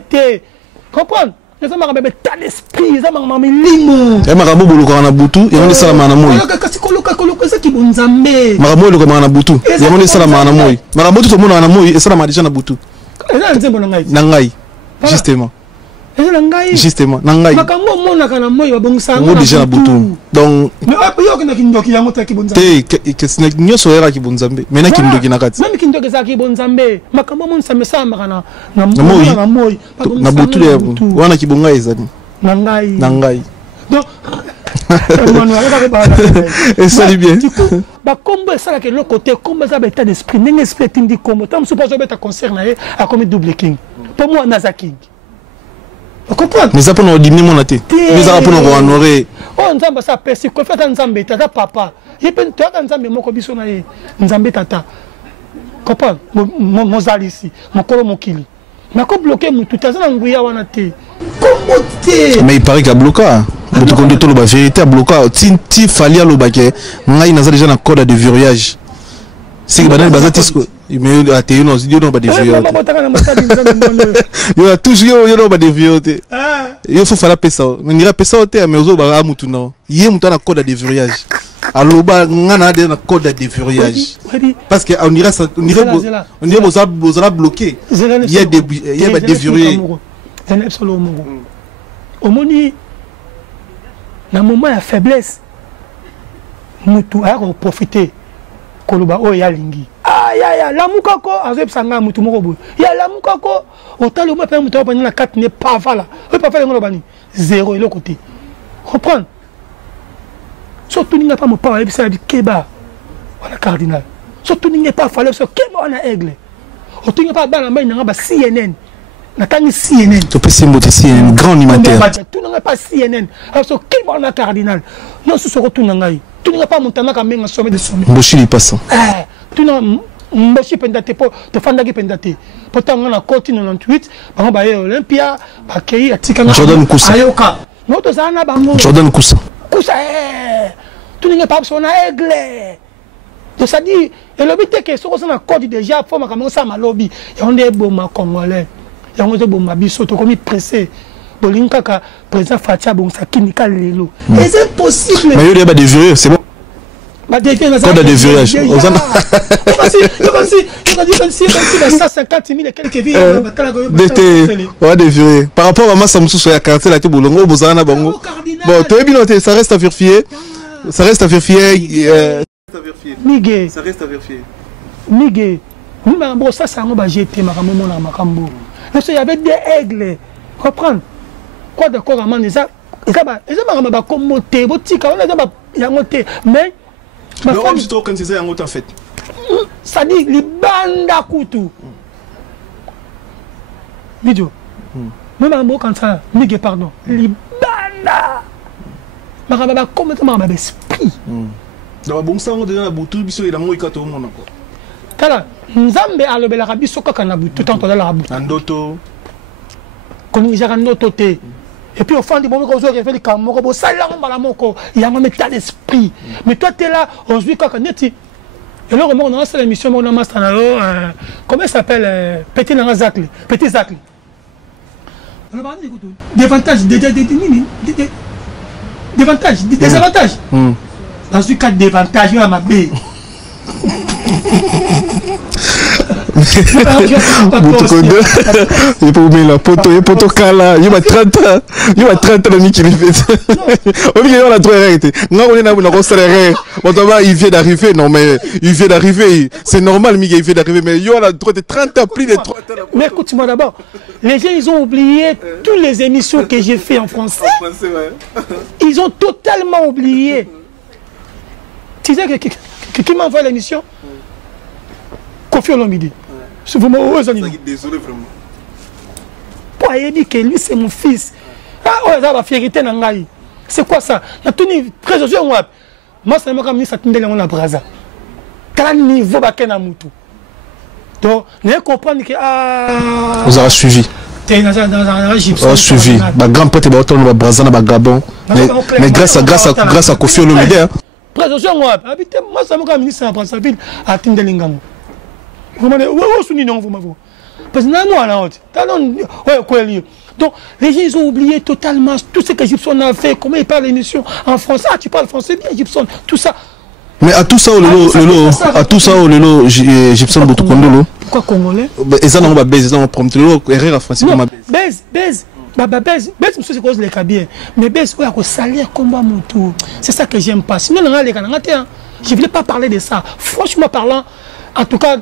Comprendre? Et ça m'a rabé tas d'esprit, ça m'a limo. Et m'a rabou boluka na butu, et on est salama na moi. Kasi koloka ça qui bon Nzambe. M'a rabou le na butu. Et on est salama na moi. M'a rabou tout le monde na moi et ça m'a déjà na butu. Et ça nzembo na ngai. Na ngai. Justement. Et ça ngai. Justement, na ngai. Makambo mona kana moi ba bongisa. On déjà na butu. Donc mais yo kina kindoki yango ta ki bon Nzambe. Que ce n'est nyoso era ki bon Nzambe. Mais na kindoki na kati. Même kindoki za ki bon Nzambe. Makambo mon sa mesamba kana na moi. Na butu ya wana ki bonga ezani. Na ngai. Na ngai. Donc et ça dit bien. Du coup, bah comme ça que le côté comme ça état d'esprit, n'eng esprit dit comme tant suppose que concerne à comme double king. Pour moi Nazaki. Vous comprenez? Mais ça pour nous dîner mon athée. Mais ça pour nous honorer. Oh Nzamba ça persi ko fait Nzambe tata papa. Il peut toi Nzambe moko biso na ye. Nzambe tata. Comprendre? Mon zali ici, mon kolo mokili. Mais comme bloquer mutu tazana nguya wana te. Comment te? Mais il paraît qu'il a bloqué. Mutu konde to lo ba vérité a bloqué. Ti fali a lo ba ke ngai naza déjà na code de verrouillage. C'est que banane bazatisco. Mais a te non, yo non ba de verrouillage. Yo a toujours yo non ba de verrouillage. Il faut faire pesa. Mais nira pesa ote mais ozo ba amutu non. Yé mutu na code de verrouillage. Alors ba ngana de na code de verrouillage. Parce que on irait bozala bloqué. Il y a des verrouillés. Au moni na moment ya faiblesse mutu a profiter koloba o ya lingi. Ya la mukako azep sanga mutu moko boy. Ya la mukako otalo mo pe mutu pa na 4 ne pas vala. O pas faire ngolo bani. 0 le côté. Comprendre? Surtout n'inga pas mo pa e bisa bi keba. Wala cardinal. Surtout n'inga pas fallait so keba na aigle. O t'inga pas bana mai na ba CNN. Na tangi CNN. Tu peux simboter CNN grand animateur. Tu n'as pas CNN. Alors so keba na cardinal. Non ce sera tout n'angai. Tu n'as pas montana ka menga sommet de sommet. Mboshi li passe. Tu n'as mboshi pendate po te fandaki pendate. Pourtant on a côté 98, ba ba Olympia, ba kei atika na Jordan Koussa. Ayoka. Non to sana bango. Jordan Koussa. Koussa tu n'as pas besoin na aigle. Donc ça dit et le but est que ce qu'on a code déjà faut ma comme ça ma lobby. Et on est bon ma congolais. Et on est bon ma biso to comme pressé. Bolinka ka président Fatia bon ça kinika lelo. Et c'est possible. Mais il y a des vieux, c'est bon. Code de déverrouillage. Par rapport à Massa Moussou, il y a quartier là, Boulongo, Bozana, Bongo. Bon, tu es bien noté, ça reste à vérifier. Ça reste à vérifier. Miguel. Ça reste à vérifier. Miguel. Bon, ça, c'est un mot que il y avait des aigles. Comprendre? Quoi d'accord, à man, ça comme moté, mais. Le homme, c'est toi, quand c'est ça, en fait. Ça dit, les bandes couteau. Vidéo. Même un mot comme ça, Miguel, pardon. Les bandes. Marababa, comment tu m'as esprit. Dans le bon sens, on est dans la boutique, il y a un mot qui est au monde. Kala, Nzambe a le bel soka kanabu, tout en temps dans la rabu. Andoto. Quand il y a un autre côté. Et puis au fond du moment où on fait les cameroun, ça là on va la moko, il y a un état d'esprit. Mais toi tu es là, on se dit quoi qu'on est. Et là on a lancé l'émission, on a master comment il s'appelle Petit Zakli, Petit Zakli. Désavantages, désavantages. Dans ce cas désavantages, il y a ma baie. Il faut oublier la poteau, il faut kala, il y a 30 ans, il y a 30 ans qui fait. On vient la trouver arrêté. Non, on est dans la salaire. Il vient d'arriver, non mais il vient d'arriver. C'est normal, Miguel, il vient d'arriver, mais il y a la 30 ans, plus de 30 ans. Mais écoute-moi d'abord, les gens ils ont oublié toutes les émissions que j'ai fait en français. Ils ont totalement oublié. Tu sais qui m'a envoyé l'émission? Kofi Olomide. Je vous désolé vraiment. Pour dire que lui c'est mon fils. Ah ouais, ça va fierté nangai. C'est quoi ça? Il y a tout ni présomption moi. Moi c'est même comme ni ça tindele on a braza. Quel niveau ba kena mutu. Donc, ne comprendre que ah vous avez suivi. On suivi. Ma grand-père est autour de braza na Gabon. Mais grâce à Kofi Olomide. Présomption moi. Habité moi c'est même comme ministre en Brazzaville à Tindelingamo. Parce que donc les gens ils ont oublié totalement tout ce que Gibson a fait, comment il parle l'émission en français. Ah tu parles français bien Gibson, tout ça. Mais à tout ça Gibson Boutokondolo. Pourquoi congolais? Ils en ont pas baisé, ils ont prompté erreur en français comme baise. Baise, c'est cause les cabines. Mais baise, ouais, au salaire combat mon tour. C'est ça que j'aime pas. Sinon, je voulais pas parler de ça. Franchement parlant, en tout cas.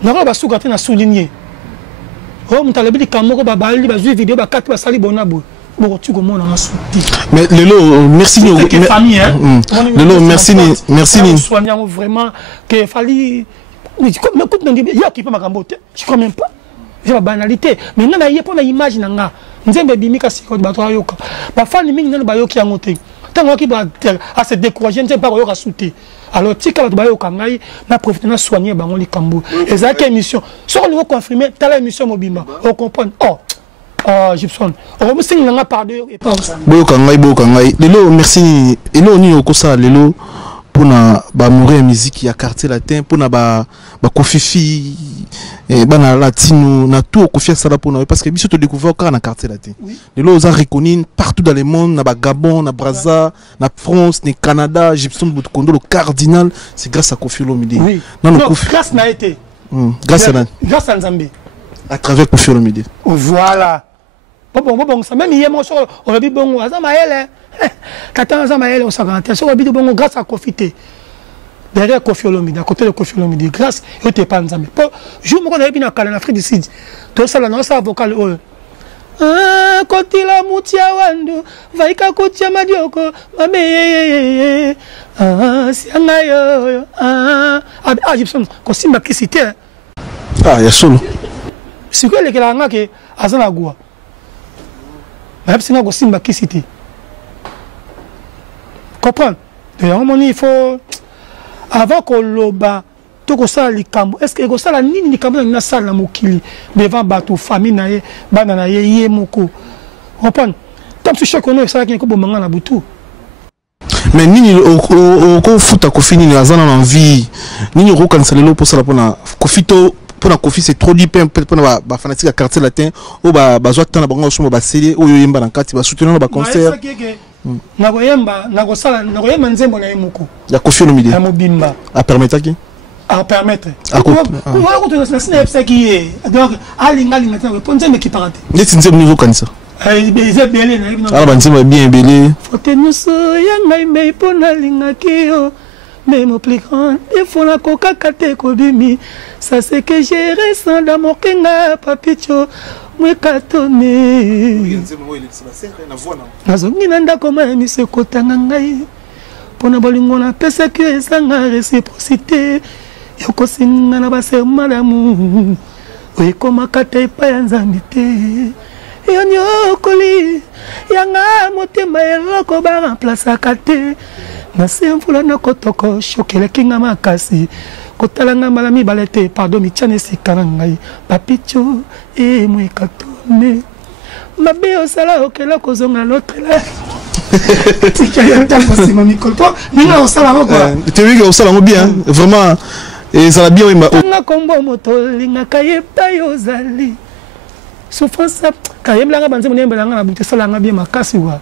Je vais souligner. Mais Lelo, merci. Lelo, merci. Vraiment que fallait. Il y a qui peut m'accompagner. Je ne crois même pas. C'est la banalité. Mais il y a pas d'image. Il y a des images. Il y a des tant qu'il va se décourager, ne pas sauter. Alors, si tu as profité de soigner les Cambo. Et ça, quelle émission? Si on nous confirme, tu as l'émission Mobimba. On comprend. Oh, Gibson. On va me dire pardon. Lelo, merci. Lelo, on est au Kosa. Lelo, pour mourir musique, il y a quartier latin, pour Kofifi, na latino, na tout au Kofi ça pour nous. Parce que biso te découvert encore dans quartier latin. Lelo, on a reconnu partout dans le monde, na Gabon, na Brazza, na France, na Canada, Gibson Boutkondo, le cardinal, c'est grâce à Kofi Olomide. Oui. Non, grâce n'a été. Grâce à Nzambe. À travers Kofi Olomide. Voilà. Bon, ça même hier, on a dit bon, Azamaël, 14 ans, on s'en garantit. On a dit bon, grâce à Kofi. Derrière Kofi Olomide, à côté de Kofi Olomide, grâce à Tepan Nzambe. Je me connais bien en Afrique du Sud. Tout ça, là, c'est vocal. Ah, côté la moutia wandu, vaika kutia madioko, mamé, ah, si anayo, ah, Gibson, Kosimba qui cité. Ah, il y a solo. C'est quoi les gens qui azana goua? Même si on a Kosimba qui cité. Comprendre? D'ailleurs, il faut. Avant qu'on l'oba, tout ça les cambo. Est-ce que ça la ni ni cambo na sala mokili devant bateau famille naie banana ye moko. Comprendre? Tant que chaque on ça qui ko bomanga na butu. Mais ni au futa ko fini na zana envie. Ni ro canceler pour ça pour na kofito pour na kofi c'est trop deep pour na ba fanatique à quartier latin ou ba zo tana bango so ba célé ou yemba na kati ba soutenir ba concert. nakoyemba nzembo na ye moko ya Koffi Olomide ya mobimba a permettre à permettre voilà quand on a signé ça qui est donc alinga linga pour nzembe qui parate neti nzembo nous kanisa ils belé na ala banzembo bien belé faut nous yanga mais pour na linga kio mais mon plus grand il faut la coca kate kobimi ça c'est que j'ai ressent dans mon kenga papicho moi katone nazongi na ndako ma mise kotanga ngai pona bolingo na pesa ki ezanga réciprocité yokosinga na baserma d'amour oyekomaka te epai ya nzambe te yo nyokoli yanga motema eloko baremplasaka te nase mvula nakotoko shokeleki nga makasi kotalanga mbala mibale te pardon mitiana esika na ngai papicho emwekatone mabe osala okela kozonga lotrela tu vu que osala ngo bien vraiment et ça la bien nga kombo moto lingaka yepai ozali souffrance kayemlanga banze monembelanga na buté salanga bien makasi wa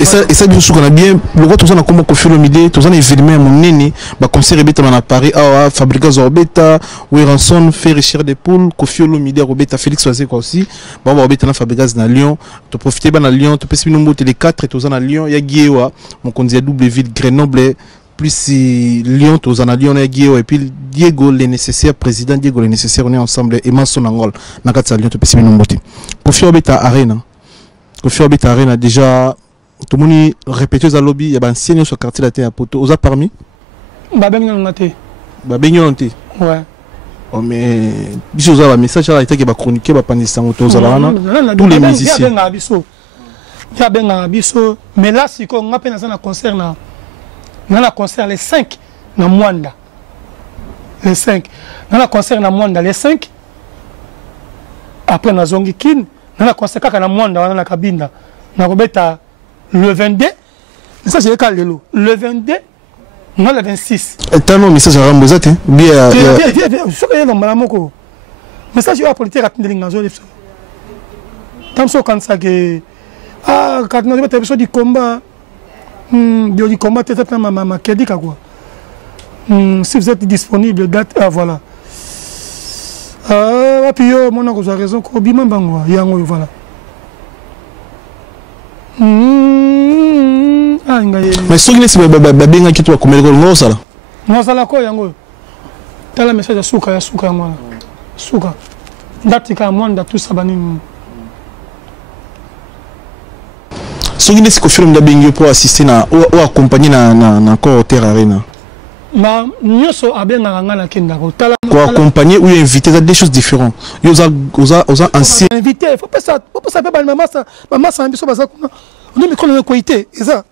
et ça bien sûr qu'on a bien le roi tous on a comme Koffi Olomide tous on événement monene ba concert rebeta na Paris ah fabrica Zorbeta Weranson fait richir des poules Koffi Olomide Robeta Félix Oazé quoi aussi bon ba Robeta na fabrica na Lyon to profiter ba na Lyon to pesi bino les 4 et tous on à Lyon ya Guiewa mon konzi double ville Grenoble plus si Lyon tous en a Lyon ya Guiewa et puis Diego les nécessaires président Diego les nécessaires on est ensemble et Manson Angol na katsa Lyon to pesi bino mbote Koffi Olomide Arena Koffi Olomide Arena déjà tout le monde répété aux lobby, il y a un signe sur le quartier latin à Poto. Vous avez parmi? Babengnon Nate. Babengnon Nate. Ouais. Oh mais, si vous avez un message à la tête qui va chroniquer, va pas tous les musiciens. Il y a bien un biseau, mais là, si on a un concert, on a un concert les 5 dans Mwanda. Les 5. On a un concert dans Mwanda les 5. Après, on a Zongi Kin. On a un concert dans Mwanda, on a Kabinda. On a Robeta. Le 22, ça c'est le 22, non le 26. T'as un message à Rambozate, bien. Message à la politique à Tindelingazo. Tant que quand ça que quand on a besoin du combat, du combat, peut-être ma kédi quoi. Si vous êtes disponible, date voilà. Puis mon oncle a raison, Kobima Bangwa, Yango voilà. Mais ce qui est bien qui tu as comme le gros ça là. Non ça là quoi yango. T'as le message de souka yango. Souka. Datika mwanda tout ça bani. Ce qui est Koffi Olomide bien pour assister na ou accompagner na encore Terre Arena. Ma nyoso abenga ngana kenda ko tala pour accompagner ou inviter des choses différentes. Oza ancien invité, faut pas ça maman ça ambition baza kuna. On est micro na qualité, ça.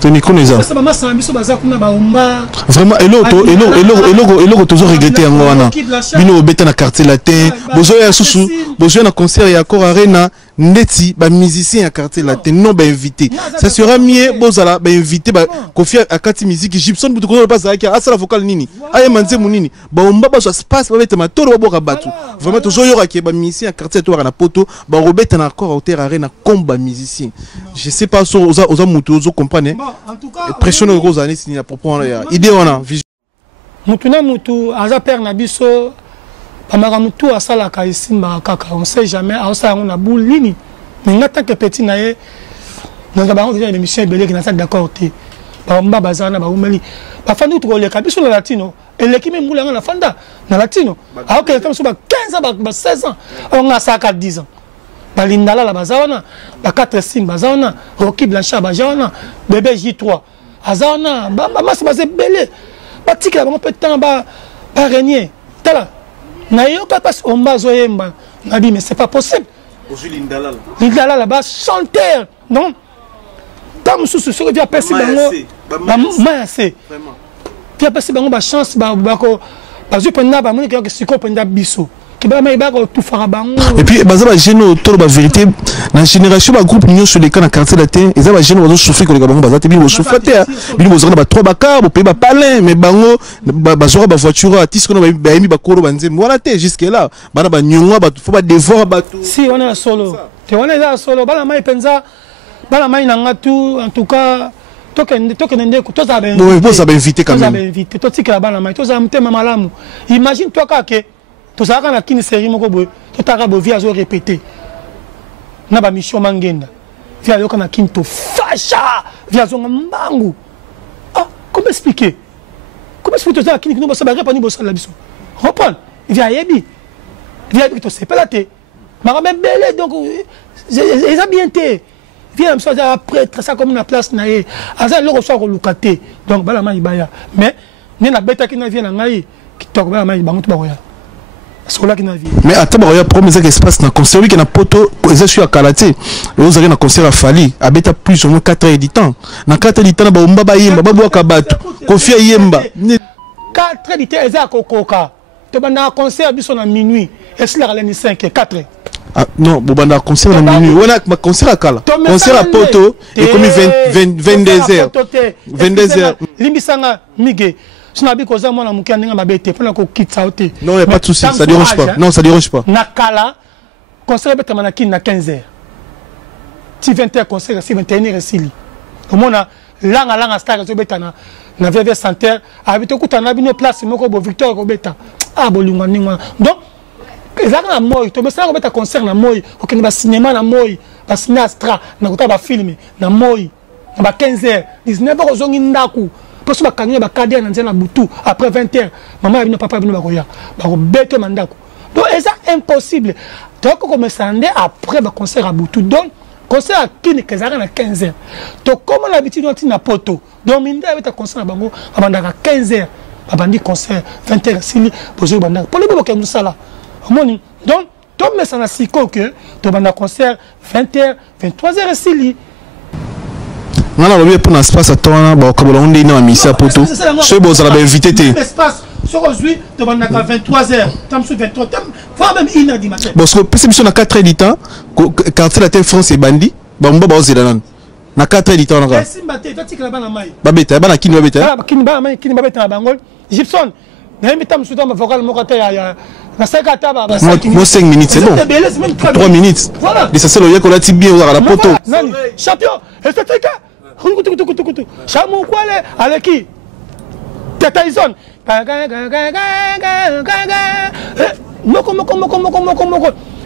Tony Koneza. Ça maman ça ambition baza kuna ba umba. Vraiment et toujours regretter en wana. Bino beta na quartier latin, bozo ya susu, bozo na concert ya Cor Arena. Neti ba musicien à quartier latin non ba invité ça sera mieux bozala ba invité ba Koffi à quartier musique Gibson butu ko pas ça à la vocal nini aye manze munini ba omba ba so space ba beta matoro ba boka batu vraiment toujours yora ki ba musicien à quartier to na poto ba robeta na encore Terre Arena comme ba musicien je sais pas so oza mutu ozo comprendre en tout cas pression aux gros années ni à propos idée on a mutu na mutu aza père na biso Pamaramutu a ça la kaisimba kaka, on sait jamais, on sait on a boule lini. Mais en tant que petit naïe, nous avons déjà une émission belée qui n'a pas d'accord. Bamba bazana ba umeli. Ba fandu to le kabiso na latino. Et l'équipe même moulanga na fanda na latino. Alors que le temps sur 15 ans, 16 ans, on a ça 10 ans. Ba lindala la bazana, ba 4 sim bazana, Rocky Blanchard bazana, bébé J3. Azana, ba mas basé belé. Ba tika ba peu de temps ba régner. Tala. Nayoka passe on base oyemba. Nabi mais c'est pas possible. Lindala. Lindala là-bas chanteur, non? Comme sous ce qui a passé bango. Massé. Vraiment. Qui a passé bango ba chance ba ko parce que pendant ba mon que siko pendant biso. Qui ba mai ba ko tout fara bango. Et puis baza ba geno to ba vérité na génération ba groupe nyo sur les cas na quartier latin, ils ba geno bazo souffrir ko le bango baza te bi bo souffrir te. Bi bo zona ba 3 ba car, bo pe ba palin mais bango ba zora ba voiture artiste ko ba emi ba koro banze voilà te jusque là. Bana ba nyonga ba faut ba dévorer ba tout. Si on est solo. Te on est là solo bana mai penza bala mai na ngatu en tout cas tokende ndeko toza ba oui vous avez invité quand même toza ba invité to tikela bala mai toza mutema malamu imagine toi kake toza kana kini série moko boy totaka bo via zo répéter na ba mission mangenda via yo kana kini to fasha via zo mbangu ah comment expliquer toza kini no ba sa ba répondre bo sala biso reprendre via yebi to sepela te mara même belé donc ils ont bien été viens me après ça comme une place naé asa le reçoit relukaté donc bala mai baya mais ni na beta ki na vient na ngai ki tok bala mai bango to bakoya sola ki na vie mais attends bakoya promesse que espace na concert oui que na poto eza sur kalaté vous avez na concert à Fali à beta plus ou moins 4 heures du temps na 4 heures du temps ba umba ba yemba ba boka batu confia yemba 4 heures du temps eza kokoka to bana concert biso na minuit et cela la ni 5 et 4 heures. Ah, non, bon, concert à minuit. On a un concert à Kala. Concert à Poto. Et comme 22 heures. 22 heures. Limbisanga Miguel. Je n'ai pas moi na mukia ninga mabete pour ko kitsa ote. Non, il n'y a pas de souci, ça dérange pas. Non, ça dérange pas. Na Kala concert beta manaki na 15 heures. Si 20 heures concert si 21 heures sili. Au mona langa star zo beta na VV Center habito kutana bino place moko bo Victor ko beta. Ah bolingwa ningwa. Donc ezaka na moyi to mesala ko beta concert na moyi okende ba cinéma na moyi ba ciné Astra na kota ba film na moyi na ba 15h 19h ozongi ndaku poso ba kanya ba kadia na nzela butu après 20h maman abino papa abino ba koya ba ko bete mandaku donc eza impossible donc ko mesande après ba concert à butu donc concert à kini kezaka na 15h to comme l'habitude on na poto donc minda beta concert na bango abandaka 15h babandi concert 20h sili poso bandaka pour le bobo ke musala. Donc, tu mets ça dans le que tu as un concert 20h, 23h et Sili. Non, non, pour l'espace à toi, on est dans la mission à Poto. Ce beau, ça l'a invité. L'espace, sur aujourd'hui, tu as 23h, tu as 23h, voire même 1h du matin. Parce que c'est mission à 4h du temps, quand la tête France est bandit, on va aux États-Unis. Na 4h du temps, on va. Babeta, bana kini babeta. Kini babeta na Bangol. Gibson, n'importe où dans ma vocal, mon côté, moi 5 minutes, c'est bon. 3 minutes. Voilà. Mais ça c'est le y'a qu'on a bien à la poto. Champion, esthétique. Chamou quoi avec qui? Tyson. Moko.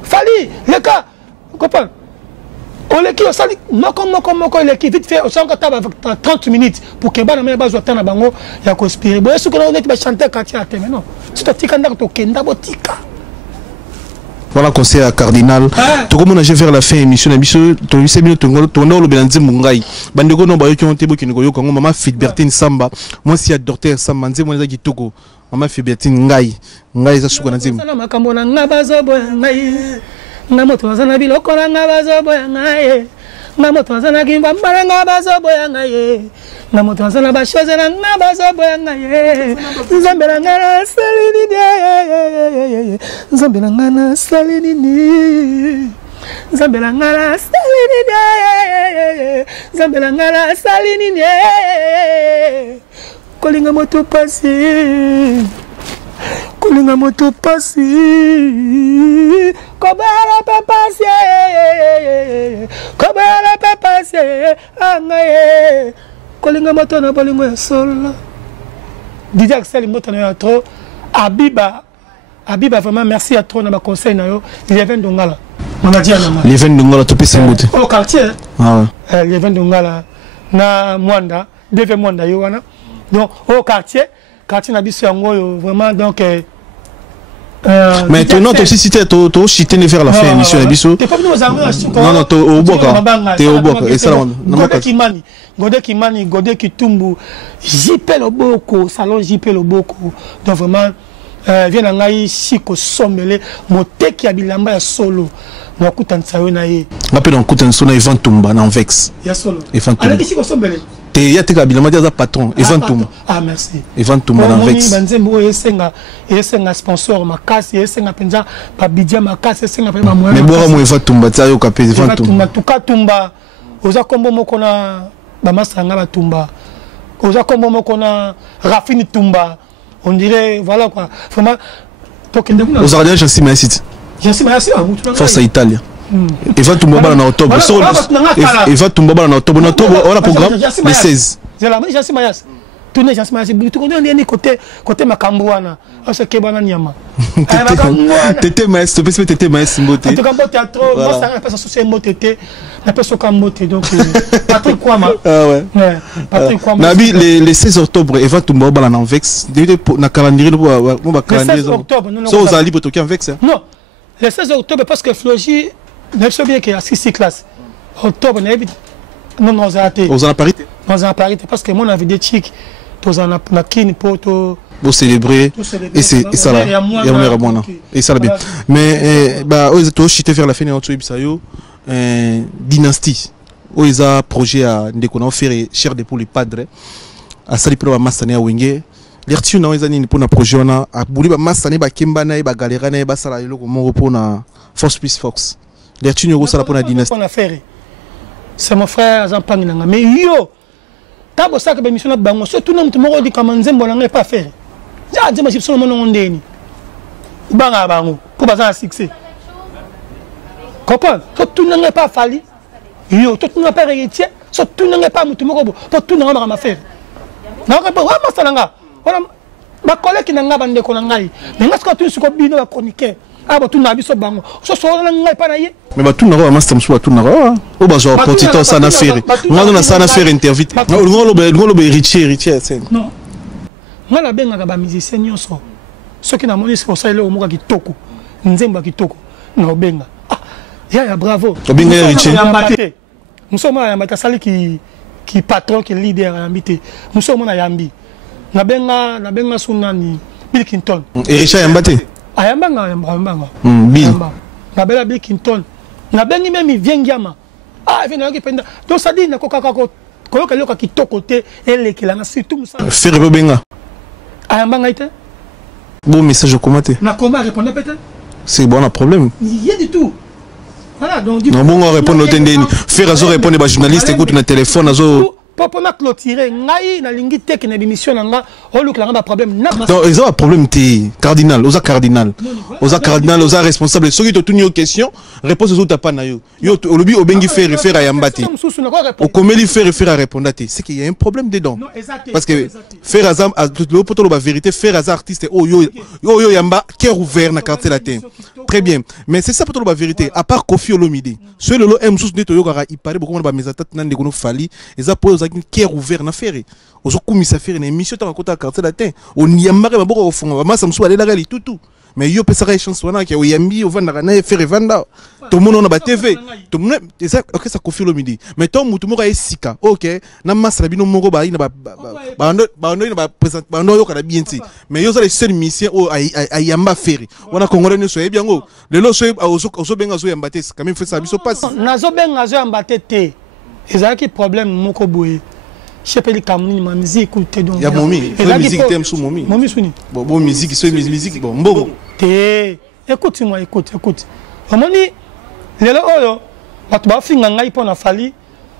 Fali, les gars. Comprends? On les qui au sali, moko les qui vite fait au 30 minutes pour que bana mena bazo tana bango ya ko inspirer. Bo yesu ko on est ba chanter quand tu as terminé non. Tu te tika ndako to kenda botika. Voilà conseil à cardinal. To comme on a vers la fin émission émission to yise bino to ngolo belanzi mungai. Bandeko no ba yo ki on te bo ki ngo yo kongo mama Filbertine Samba. Moi si a docteur Samba nze mo za kitoko. Mama Filbertine ngai za suko na nzimbo. Sana makambo na ngabazo bo ngai. Namoto zana biloko na ngabazo boya ngaye namoto zana kimba mbara ngabazo boya ngaye namoto zana bashoze na ngabazo boya ngaye nzambela ngana salini de nzambela ngana salini ni nzambela ngana salini de nzambela ngana salini ni kolinga moto pasi kolinga moto pasi kobala papasi angaye kolinga moto na bolingo ya solo Didier Axel moto na trop Abiba vraiment merci à trop na ba conseil na yo Leven Dongala mama diana ma Leven Dongala to pesa moto au quartier ah Leven Dongala na Mwanda deve Mwanda yo wana donc au quartier na biso yango vraiment donc maintenant tu aussi cité to cité ne vers la fin émission biso t'es pas venu aux armées non tu au boka t'es au boka et ça Godé Kimani Godé Kitumbu JP Loboko salon JP Loboko donc vraiment vient ngai siko sombele moteki ya bilamba ya solo na kutansa yo na ye rappel on kutansa na Ivan Tumba na Vex ya solo Ivan Tumba allez siko sombele te ya te kabilama dia za patron Ivan Tumba ah merci Ivan Tumba na Vex banzembo esenga sponsor makasi esenga penza pa bidia makasi esenga pa moyo mais bora mo Ivan Tumba ta yo kapé Ivan Tumba tuka Tumba oza kombo moko na ba masanga ba Tumba oza kombo moko na Rafini Tumba on dirait voilà quoi vraiment aux ardennes je suis merci à face à Italie Eva Tumbaba en octobre. Eva Tumbaba en octobre. En octobre, on a programme le 16. C'est la Jansi Mayas. Tourner Jansi Mayas. Tu connais un côté Makambouana. On se kebana Nyama. Tété Maes, tu peux se mettre Tété Maes Mbote. En tout cas, théâtre, moi, ça pas associé Mbote. On appelle ça comme Mbote. Donc, Patrick Kwama. Ah ouais. Patrick Kwama. Nabi, le 16 octobre, Eva Tumbaba en Vex. Na calendrier, le 16 octobre, non. Ça, vous allez pour toquer en Vex. Non. Le 16 octobre, parce que Floji, je sais bien qu'il y a 6 classes. Octobre, non, on a arrêté. Vous en parité? On a arrêté parce que moi, on avait des chics. On a kin pour célébrer. Et c'est ça là. Il y a moins. Et ça là bien. Mais, bah, aux États-Unis, j'étais vers la fin de notre épisode. Dynastie. Où ils ont projet à déconner, faire cher de pour les padres. À ça, ils peuvent massaner à Wenge. L'ertu na wezani pour na projet on a bouli ba massaner ba kimbana ba galera na ba sala yelo ko pour na Force Plus Fox. L'ertu nyoko sala pour na dynastie. C'est mon frère Jean Panginanga. Mais yo, tabo ça que ben mission na bango, surtout na mtu moko di kamanze mbona pas faire. Ja dima chipso mo ndeni. Banga bango pour baza succès. Comprends? Tout n'a pas fallu. Yo, tout n'a pas héritier, tout n'a pas mtu moko pour tout n'a pas faire. Na ko ba masalanga. Voilà, ma collègue qui n'a pas de konangai. Mais est-ce que tu es bien chroniqueur? Ah, bah, tu n'as pas de bango. Ce soir, on n'a pas d'ailleurs. Mais bah, tu n'as pas de master, tu n'as pas. Oh, bah, genre, pour Tito, ça n'a fait. Moi, on a ça n'a fait interview. Non, le héritier, c'est. Non. Moi, la benga ba musicien nyonso. Ceux qui n'ont pas c'est pour ça le omuka kitoko. Nzemba kitoko. Na benga. Ah, ya bravo. Benga héritier. Nous sommes à Yambata Sali qui patron, qui leader à Yambité. Nous sommes à Yambi. Na benga sunani Bill Clinton. Et Richard Yambate. Ayambanga. Bill. Na bela Bill Clinton. Na bengi même Viengiama. Ah, vient na kipenda. Donc ça dit na kokako koyoka loka kitoko te elekela na surtout ça. Faire benga. Ayambanga ite. Bon message au commentaire. Na comment répondre peut-être? C'est bon un problème. Il y a du tout. Voilà donc non bon on répond au tendeni. Faire azo répondre ba journaliste écoute na téléphone azo. Pour ma clôturer, ngai na lingi tek na émission nga, o luk la problème. Non, ils ont un problème té cardinal, oza cardinal, oza responsable. Ceux qui te tournent aux questions, réponse aux autres pas na yo. Yo au lobby au bengi faire à Yambate. Au comédie faire à répondre té. C'est qu'il y a un problème dedans. Parce que faire azam à tout le poto la vérité, faire azar artiste oh yo Yamba cœur ouvert na quartier latin. Très bien. Mais c'est ça poto la vérité. À part Kofi Olomide, ceux le lo m sous neto yo gara il paraît beaucoup ba mes attaques nan de kono fali. Et ça pose cœur ouvert na faire ozo kumisa faire une émission ta kota quartier latin on yambare maboko au fond mama samsu aller la gali tout mais yo pesa chance wana ki oyambi ovanda na faire vanda tout le monde na ba TV tout le monde ça OK ça Kofi Olomide mais ton mutu moko esika OK na masala bino moko ba ina ba ina ba présente ba no yo kana bien ti mais yo ça les seuls mission o ayamba faire wana kongole ne so bien go le lo so ozo benga zo yambate quand même fait ça biso passe nazo benga zo yambate te ezalaki problème moko boye chepeli kamuni ma musique écoute donc ya momi la musique t'aime sous momi suni bon musique c'est musique bon mbongo te écoute-moi écoute omoni lelo oyo batu ba finga ngai pona fali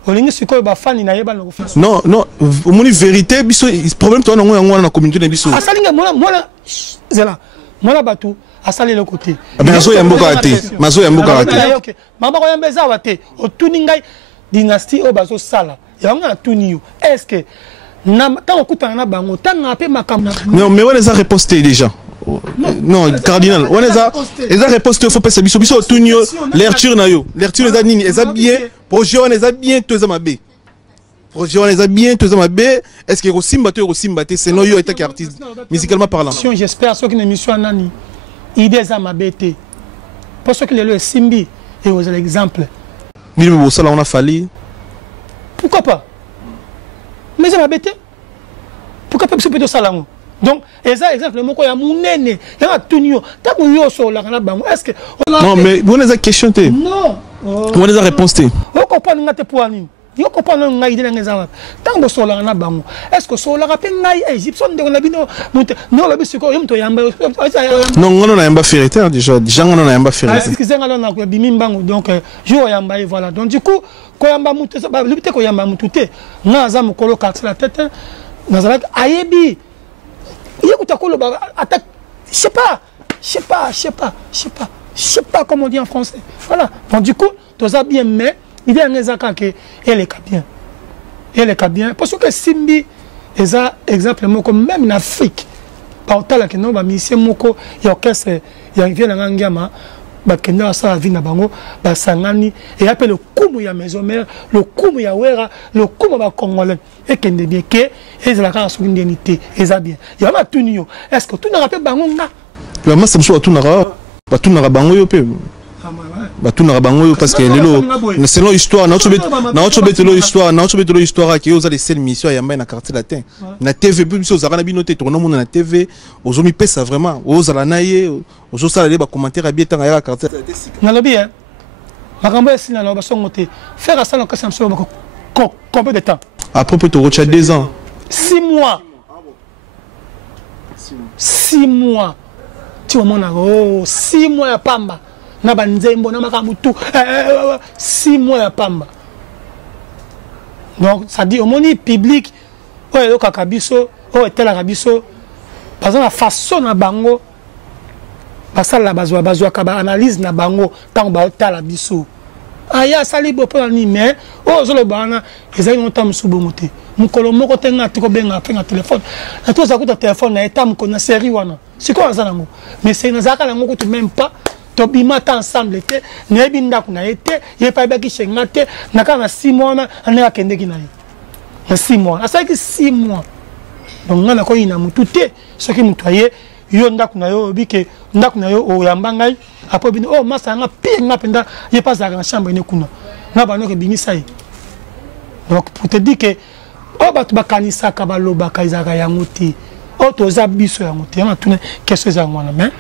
olingi sikoyo ba fani na yeba no non omoni vérité biso problème to na na communauté na biso asalinga mona zela mona batu asali le côté mais mazo ya mboka ate OK mama ko yambeza wate otuni ngai dynastie au bazo sala yanga tunio est-ce que na tant okutana na bango tant apé makamna non mais on les a reposté déjà non cardinal on les a reposté faut pas se biso tunio l'erture na yo l'erture les a nini les a bien projet on les a bien tous amabe projet on les a bien tous amabe est-ce que rosimba te c'est no yo état artiste musicalement parlant j'espère ceux qui une émission nani idées amabe te pour ceux qui le simbi et aux exemples ça on a fallu. Pourquoi pas? Mais ça m'a bêté. Pourquoi pas ce peut ça là? Donc, exemple, le mot qu'il y a mon aîné, il y a tout new. T'as mon yo sur la banque. Est-ce que non mais vous les a questionné. Non. On les a répondu. On comprend n'importe quoi ni. Yo comprendre ngai de les avoir tant bo sola na bango est-ce que sola rappel ngai égyptien de na bino no la biso ko yimto yamba non ngono na yamba ferité déjà ngono na yamba ferité est-ce que ngalo na ko bimi mbango donc jo yamba et voilà donc du coup ko yamba mutu ba lubite ko yamba mutu te na za mukolo quartier la tête na za ayebi yekuta ko lo ba attaque je sais pas Je sais pas comment on dit en français. Voilà. Donc du coup, tout ça bien, mais il y a un exemple qui elle est bien. Elle est bien. Parce que Simbi, c'est un exemple comme même en Afrique. Par exemple, il y a un mission, il y a un orchestre, il y a un vieux bakenda sa vie na bango basangani et appelle le kumu ya maison mère le kumu ya wera le kumu ba congolais et kende bien que et la ka sur indemnité et ça bien il y a ma tunio est-ce que tu n'as rappelé bango nga la masse so tunara bango yo pe batunara bango parce que lelo selon histoire na histoire qui osa les seules missions ya na quartier latin na TV plus so za na binoté tourna monde na TV ozomi pesa vraiment oza la naie ozo sala les ba commentaire bien tanga ya quartier na lobi hein makambo esi na loba songote faire ça na kasa mso combien de temps à propos de Rocha 2 ans 6 mois 6 mois tu mona oh 6 mois ya pamba na banzembo na makamutu 6 mois ya pamba donc ça dit au moni public oyo kakabiso oyo tela kabiso parce que la façon na bango passer la bazwa ka ba analyse na bango tant ba tala biso aya sali bo pour ni mais o zo le bana ezali no tam subo moté mukolo moko tenga tiko benga penga téléphone na to za kuta téléphone na etam ko na série wana siko za nango mais c'est na zaka nango ko même pas to bima ta ensemble te ne binda kuna ete ye pa ba ki shenga te na ka na 6 mois na na kende ki na ye na 6 mois na ça que 6 mois donc ngana ko ina mutu te ce qui mutoye yo ndaku na yo bike ndaku na yo o yamba ngai apo bino oh masa nga pi nga penda ye pas dans chambre ne kuna na ba no ke bimisa yi donc pour te dire que oh batu bakanisa ka baloba ka izaka yango te oh toza biso yango te na tuna question za ngwana mais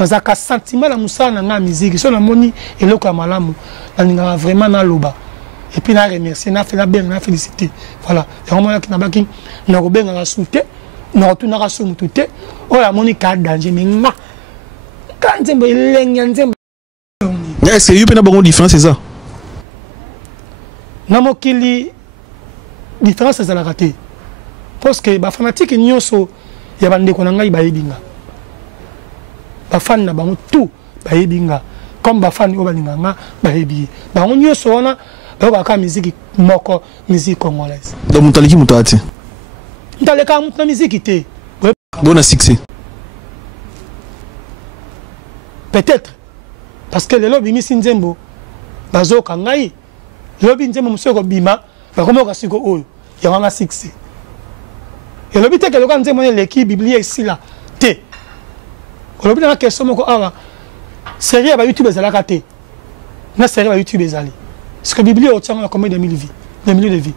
na ka sentiment la musana na musique so na moni eloko ya malamu na ninga vraiment na loba et puis na remercier na fait la bien na féliciter voilà et on m'a na baki na ko benga souté na to na raso mutute o la moni ka danger mais nga quand nzembo ilenya nzembo est-ce que you pena bango différence c'est ça na mokili différence c'est la raté parce que ba fanatique nyoso ya bande ko na ngai ba yebinga ba fan na bango tout ba yebinga comme ba fan o ba linganga ba yebi ba nyoso wana ba ka musique moko musique congolaise donc mutaliki mutati dans le cas de musique te bon succès peut-être parce que le lobby misi nzembo bazo kangai lobby nzembo musoko bima ba komo ka siko oyo ya wana succès et lobby te que le kan nzembo l'équipe biblique ici là te lobby na question moko awa série ba YouTube ezala te na série ba YouTube ezali parce que biblique o tient combien de mille vies de milliers de vies.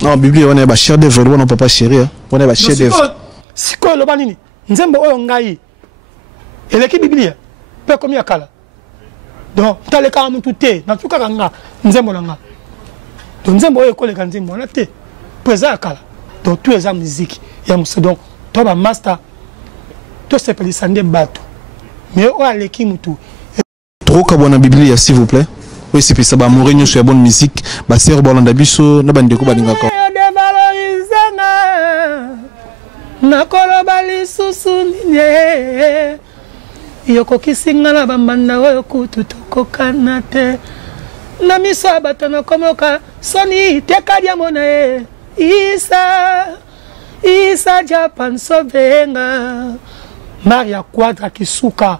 Non, Bible, on est pas cher d'œuvre, on n'est pas chéri, on est pas cher d'œuvre. Si quoi le banini, nzembo oyo ngai, et l'équipe Bible, peu comme ya kala. Donc, t'as le cas tout té, na tout cas nga, nzembo nga. Donc nzembo oyo ko le nzembo na té, pesa kala. Donc tout est musique, ya muso donc, toi ba master, tout c'est pour sande bato. Mais o aleki mutu. Trop kabona Bible, s'il vous plaît. Oui, c'est ça, bah, Mourinho sur la bonne musique, bah, c'est Robert Landabiso, n'a pas de coup, bah, n'inga quoi. Nakolo bali susuni yoko kisinga na bambanda oyo kutu tokokana te na miso bato na komoka soni tekadia mona isa Japan sovenga Maria Quadra Kisuka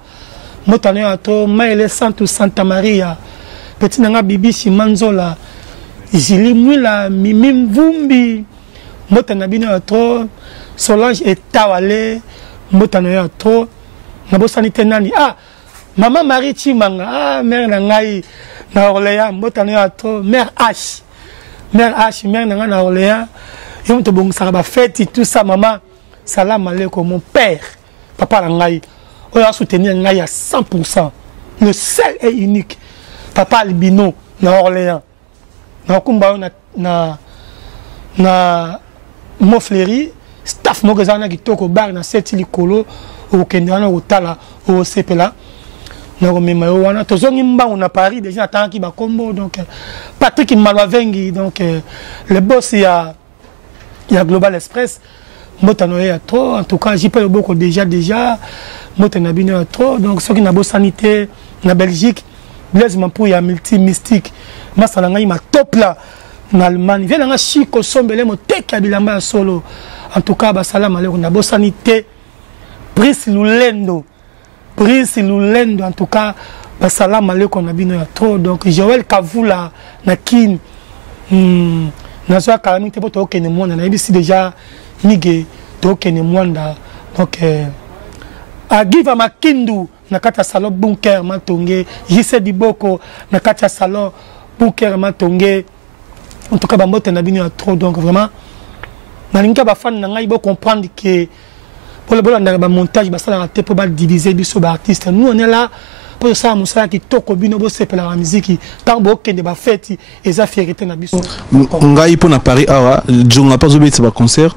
motane ato maile Santa Maria petit nanga bibi Simanzola Izili Mwila Mimi Mvumbi motana bino ato Solange et Tawale motano ya to na bosani tenani maman Marie Chimanga mère na ngai na Orléans motano ya to mère H mère na Orléans yo to bongisa ba fête tout ça maman salam alaikum mon père papa na ngai o ya soutenir ngai à 100% le seul et unique papa albino na Orléans na kumba na Mofleri staff mogazana kitoko bar na seti likolo o kendana otala o sepela na komema yo wana tozongi mbango na Paris déjà atanki ba kombo donc Patrick Malwavengi donc le boss il y a Global Express motano ya trop en tout cas j'y peux beaucoup déjà Moto na bino trop donc ceux qui na bo sanité na Belgique Blaise Mampou ya multi mystique masala ngai ma top là en Allemagne vient nga Chico Sombele moteki ya bilamba solo en tout cas ba salam alaikum na bo sanité Brice Lulendo en tout cas ba salam alaikum na bino trop donc Joël Kavula na kin na so calamité pour to kene monde na ici déjà nige to kene monde donc Agiva Makindu na kata salon bunker matonge Jise Diboko na kata salon bunker matonge en tout cas bambote na bino trop donc vraiment na linga ba fan na ngai bo comprendre que pour le bon ba montage ba sala te pour ba diviser biso ba artiste nous on est là pour ça musala ki toko bino bo sepela la musique tant bo kende ba fête et za fierté na biso ngai pour na Paris awa jonga pas obéir ba concert.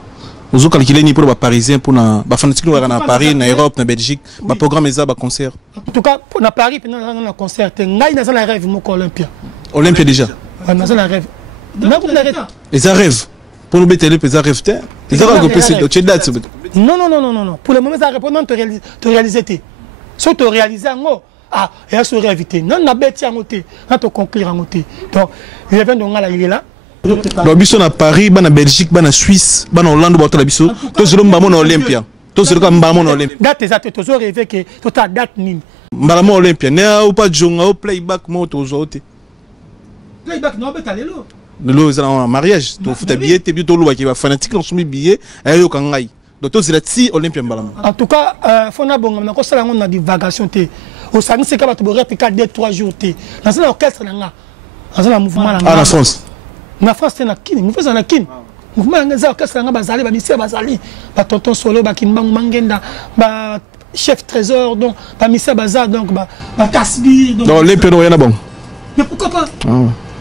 Vous avez calculé ni pour les Parisiens, pour les fanatiques qui sont à Paris, en Europe, en Belgique, le programme est à concert. En tout cas, pour Paris, pendant un concert, il y a un rêve pour Olympia. Olympia déjà. Il y a un rêve. Ils rêvent. Pour nous mettre les rêves, ils rêvent. Non. Pour le moment, ça répond non, tu réalises. Si tu réalises, ah, il y a ce rêve. Non, on a bêté à côté. On a conclure à côté. Donc, il est là. Donc, biso na Paris, na Belgique, na Suisse, na Hollande, na biso. To zelo mbamo na Olympia. To zelo mbamo na Olympia. Date exacte, to zo rêver que to ta date nini. Mbamo Olympia. Ne ou pas jonga ou playback mo to zo te. Playback non beta lelo. Lelo za na mariage, to futa billet, te bi to lo ki ba fanatique na sumi billet, ayo kangai. Donc to zela ti Olympia mbamo. En tout cas, fona bonga na ko sala ngona divagation te. Au sangi se ka ba to bo répéter 2-3 jours te. Dans un orchestre na dans un mouvement na. Ah, la France. Na France c'est na kin, nous faisons na kin. Mouvement nga za orchestre nga bazali ba misia bazali, ba tonton solo ba kimbangu mangenda, ba chef trésor donc ba misia bazar donc ba Kasbi donc. Non, Olympia no yana bon. Mais pourquoi pas?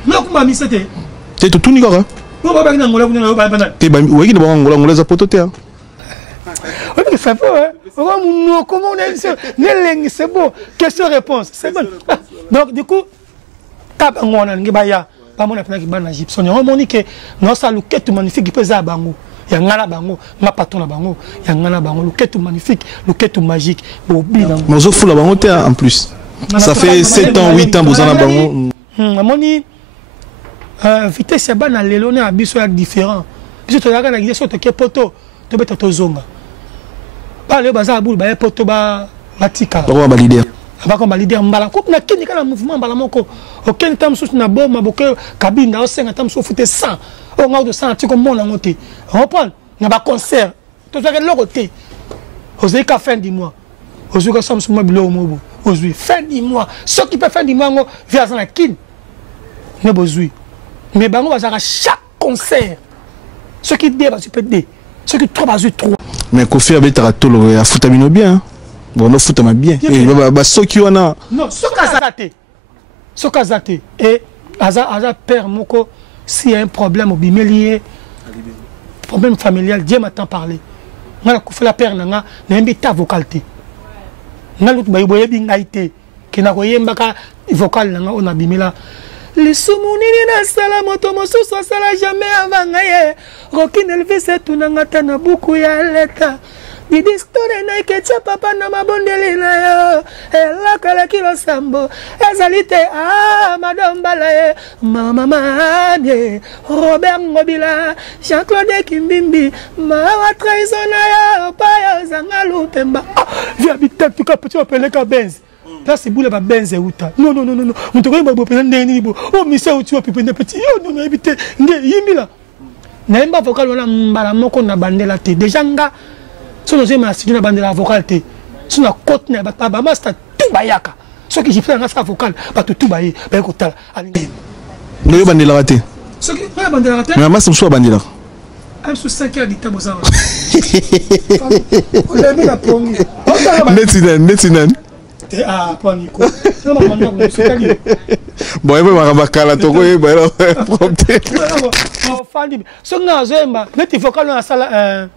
Mais comment misia te? C'est tout ni quoi? Non ba na ngola kuna ba bana. Te ba oui ni ba ngola za poto te. Oui, mais ça peut hein. Comment on est c'est beau. Question réponse, c'est bon. Donc du coup tab ngona ngibaya on a fait un Egyptien. On a dit que nous avons le quête magnifique qui peut être bango. Il y a un bango, ma patron bango, il y a un bango, le quête magnifique, le quête magique. Mais je fous la bango en plus. Ça fait 7 ans, 8 ans, vous en avez bango. On dit vitesse c'est ban à l'éloné à biso différent. Puis tu regardes la guise sur tes poteaux, tu peux te zonga. Pas le bazar boule, ba poto ba tika. Pourquoi ba leader? Abako ba leader mbala ko na kini kala mouvement mbala moko aucun temps sous na boma boke cabine na 5 temps sous fouté 100 on nga de 100 tiko mona ngote reprendre na ba concert to ça que l'autre osé ka fin du mois osé ka somme sur moi bilo mobo osé fin du mois ceux qui peut fin du mois ngo via na kin ne bozui mais bango bazaka chaque concert ceux qui dé ba peut dé ceux qui trop bazui trop mais ko faire betara tolo ya futamino bien. Bon, nous foutons bien. Et bah ceux qui en a. Non, ce kazate. Et Aza père moko s'il y a un problème au bimelier, problème familial, Dieu m'attend parler. On a fait la père nanga, n'importe ta vocalité. Na l'autre baïboye bingaïté, qui n'a rien baka vocal nanga on a bimela. Les soumounini na sala moto mosusu sala jamais avant ngaye. Rokin elvise tunangata na buku ya leta. Di distore na iketia papa na mabondeli na yo ela kala kilo sambo ezalite madombala ye mama manie Robert Ngobila Jean-Claude Kimbimbi mawa trahison na yo pa yo zanga lutemba via bitek tu ka petit appeler ka Benz là c'est boule ba Benz uta non on te koyeba bo pena ndeni bo o mise uti o pipende petit yo non ebite nge yimila na imba vocal wana mbala moko na bandela te déjà nga si nous avons assigné la bande de la vocale, si nous avons côté, c'est tout bayaka. Ceux qui font la vocale, tout baye, écoutez. Nous avons bandé la raté. Ceux qui font la bande de la raté. Mais moi, c'est un bandé là. Je suis 5 heures d'état, vous savez. On a mis la pomme. Netinan. Ah, pas Nico. Bon, il va me faire la togo, il va me prompter. Ce que nous avons, les vocales dans la salle.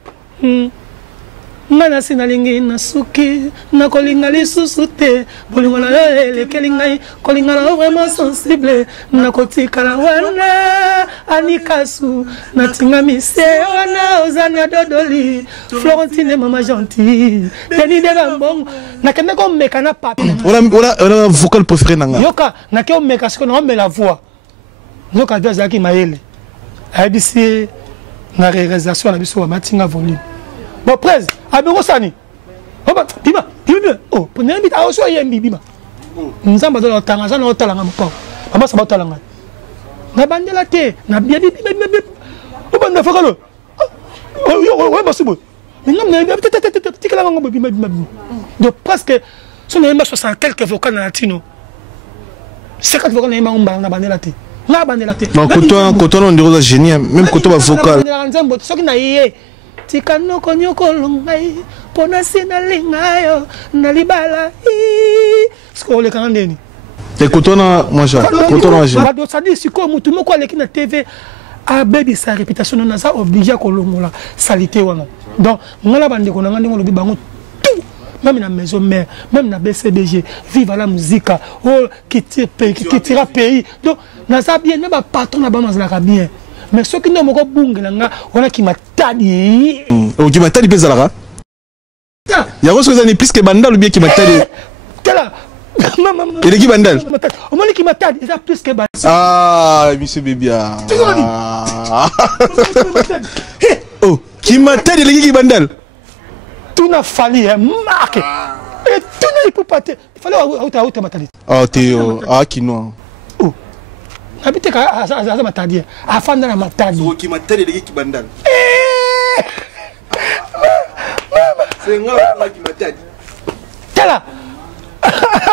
Mana sinalingi na suki na kolinga lisusu te bolingo na elekeli ngai kolinga na vraiment sensible na kotikala wana anikasu na tinga mise wana ozana dodoli Florentine mama gentille Denis de Gambon na kende ko meka na papi on vocal préféré nanga yoka na ke meka siko na me la voix yoka via zaki maele abisi na réalisation na biso wa matinga volume. Bon, presse, Abero Sani. Oh, Bima, Bima, oh, pour ne pas avoir soyez Bima. Nous avons dans le temps, nous avons talent. Maman, ça va talent. Na bande la terre, na bien dit, oh, ben, na fakalo. Oh, ouais, bah, c'est bon. Mais non, mais peut-être la langue, Bima. Donc, presque, si on a 60 quelques vocaux latino, 50 vocaux na bande la terre. Na bande la terre. Non, quand on est génie, même quand on va vocal. Tika noko nyoko longai pona sina lingayo nalibala sko le kandeni et kotona moi ça kotona je ba do ça dit siko mutu moko leki na TV a baby sa réputation na ça obligé ko longola salité wana donc ngala bande ko ngandi ngolo bibango tout même na maison mère même na BCBG vive la musique oh qui tire pays donc na ça bien na ba patron na ba mazala bien. Mais ce qui ne m'a pas bungé, on a qui m'a tadi. Qui m'a tadi Pézalara. Il y a reçu des plus que Bandal ou bien qui m'a tadi. Il est qui Bandal? On m'a dit qui m'a tadi, il a plus que Bandal. Ah, monsieur Bébia. Oh, qui m'a tadi, il est qui Bandal? Tout n'a fallu marquer. Et tout n'a pas été. Il fallait autre matadi. Ah, Théo, ah, qui non. Habite ka aza matadi afanda na matadi so ki matadi de ki bandal c'est ngala ki matadi tala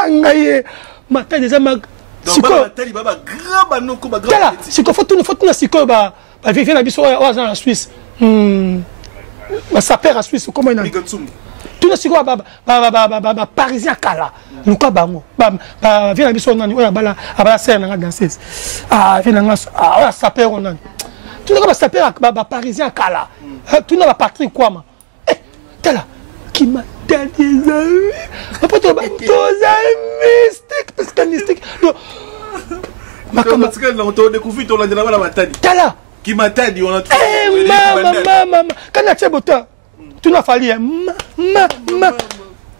ngaye matadi za mag siko matadi baba graba no ko ba graba tala siko fotu na siko ba vivre na biso wa za na Suisse ba saper à Suisse comment ina tout na siko ba parisien kala luka bango ba vient na biso nani oya bala abala scène na danseuse vient na oya saper onani tout na ba saper ba parisien kala tout na ba Patrick Kwama tala qui m'a dit après tout ba mystique parce que mystique ma comment est-ce que on t'a découvert ton landina la matadi tala qui m'a dit on a tout maman quand na tchebota tout n'a fallu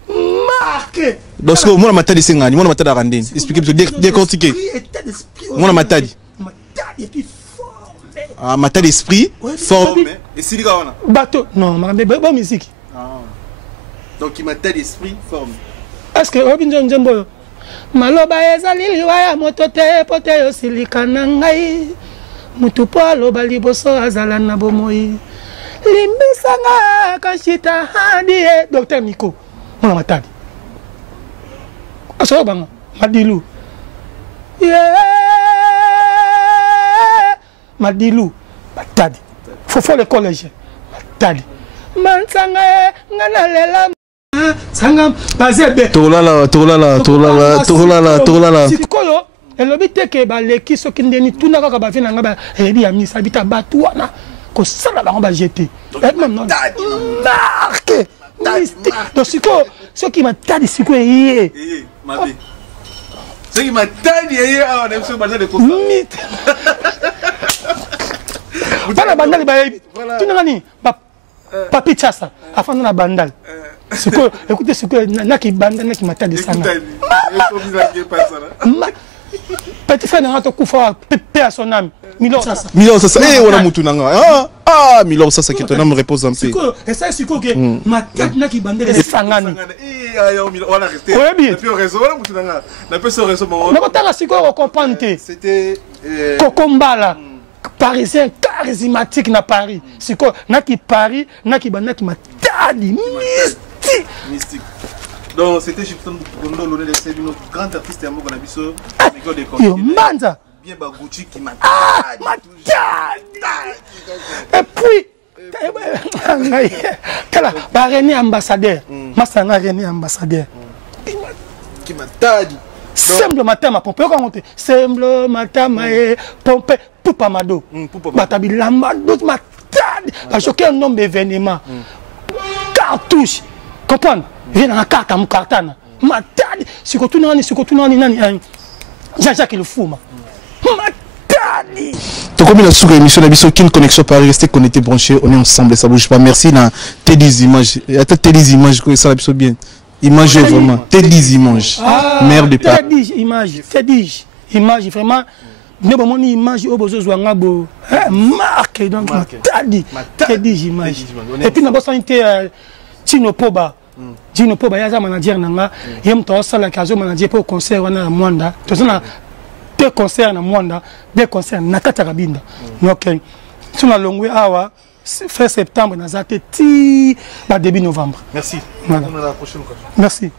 marqué. Donc, moi, matadi c'est ngani, moi, matadi randine. Expliquez, décortiquer. Moi, matadi. Matadi formé. Ah, matadi esprit, formé. Et si les gars, on a. Bateau, non, mais bonne musique. Donc, il matadi esprit, formé. Est-ce que Robin John Jembo Maloba ezali liwaya motote pote yo silikana ngai. Mutu po aloba liboso azala na bomoi. Limbisanga kashita hadi Docteur Nico. Mwana matadi. Aso banga Madilu. Madilu matadi. Fofo le collège matadi. Mansanga ngana lela sanga bazebe. Tolala. Sikoyo elobi teke ba leki soki ndeni tuna kaka ba vina ngaba ebi ya misa bita batu wana. Ko sala bango ba jeter même non marqué donc ce qui m'a tadi siko yé mabe ce qui m'a tadi yé on aime ce bazar de costa mythe bana bandal ba yebi tuna ngani ba papi chasa afanda na bandal siko écoutez ce que naki bandal naki m'a tadi sanga petit frère n'a pas kufa pépé à son âme Milor ça eh wana mutu nanga Milor ça qui ton âme repose en paix et ça c'est quoi que ma tête n'a qui bandé les sangani on a resté et puis au réseau wana mutu nanga na peu ce réseau mon mais quand c'est quoi comprendre c'était Kokombala parisien charismatique na Paris c'est quoi na qui Paris na qui bandé qui m'a tadi mystique. Donc c'était Gibson Mukondo, l'honneur de c'est notre grand artiste à Mokonabiso, Miko de Yo Manza. Bien Baguchi qui m'a et puis kala ba René ambassadeur, Masana René ambassadeur. Qui m'a tadi. Semble matin ma pompe quand monter. Semble matin ma pompe poupa mado. Batabi lamba d'autres ma tadi. Parce que un nombre d'événements. cartouche. Comprendre? Viens en carte à mon cartana. Matadi. Si tu nani, Jean-Jacques le fou. Matadi. Donc, comme il a sur l'émission, aucune connexion Paris, restez connectés, branchés, on est ensemble, ça bouge pas. Merci, t'es des images. Attends, t'es des images, ça la bien. Image vraiment, t'es des images. Mère de Paris. T'es des images, t'es des images, vraiment. Nous avons une image au besoin de marque, donc t'es des images. Et puis, nous avons été Tino Poba. Tino Poba, il y a un manager, il y a un manager pour concert à Mwanda. Deux concerts à Mwanda, deux concerts à Katarabinda. Donc, si on a longué à fin septembre, on a début novembre. Merci. Voilà. On a la prochaine fois. Merci.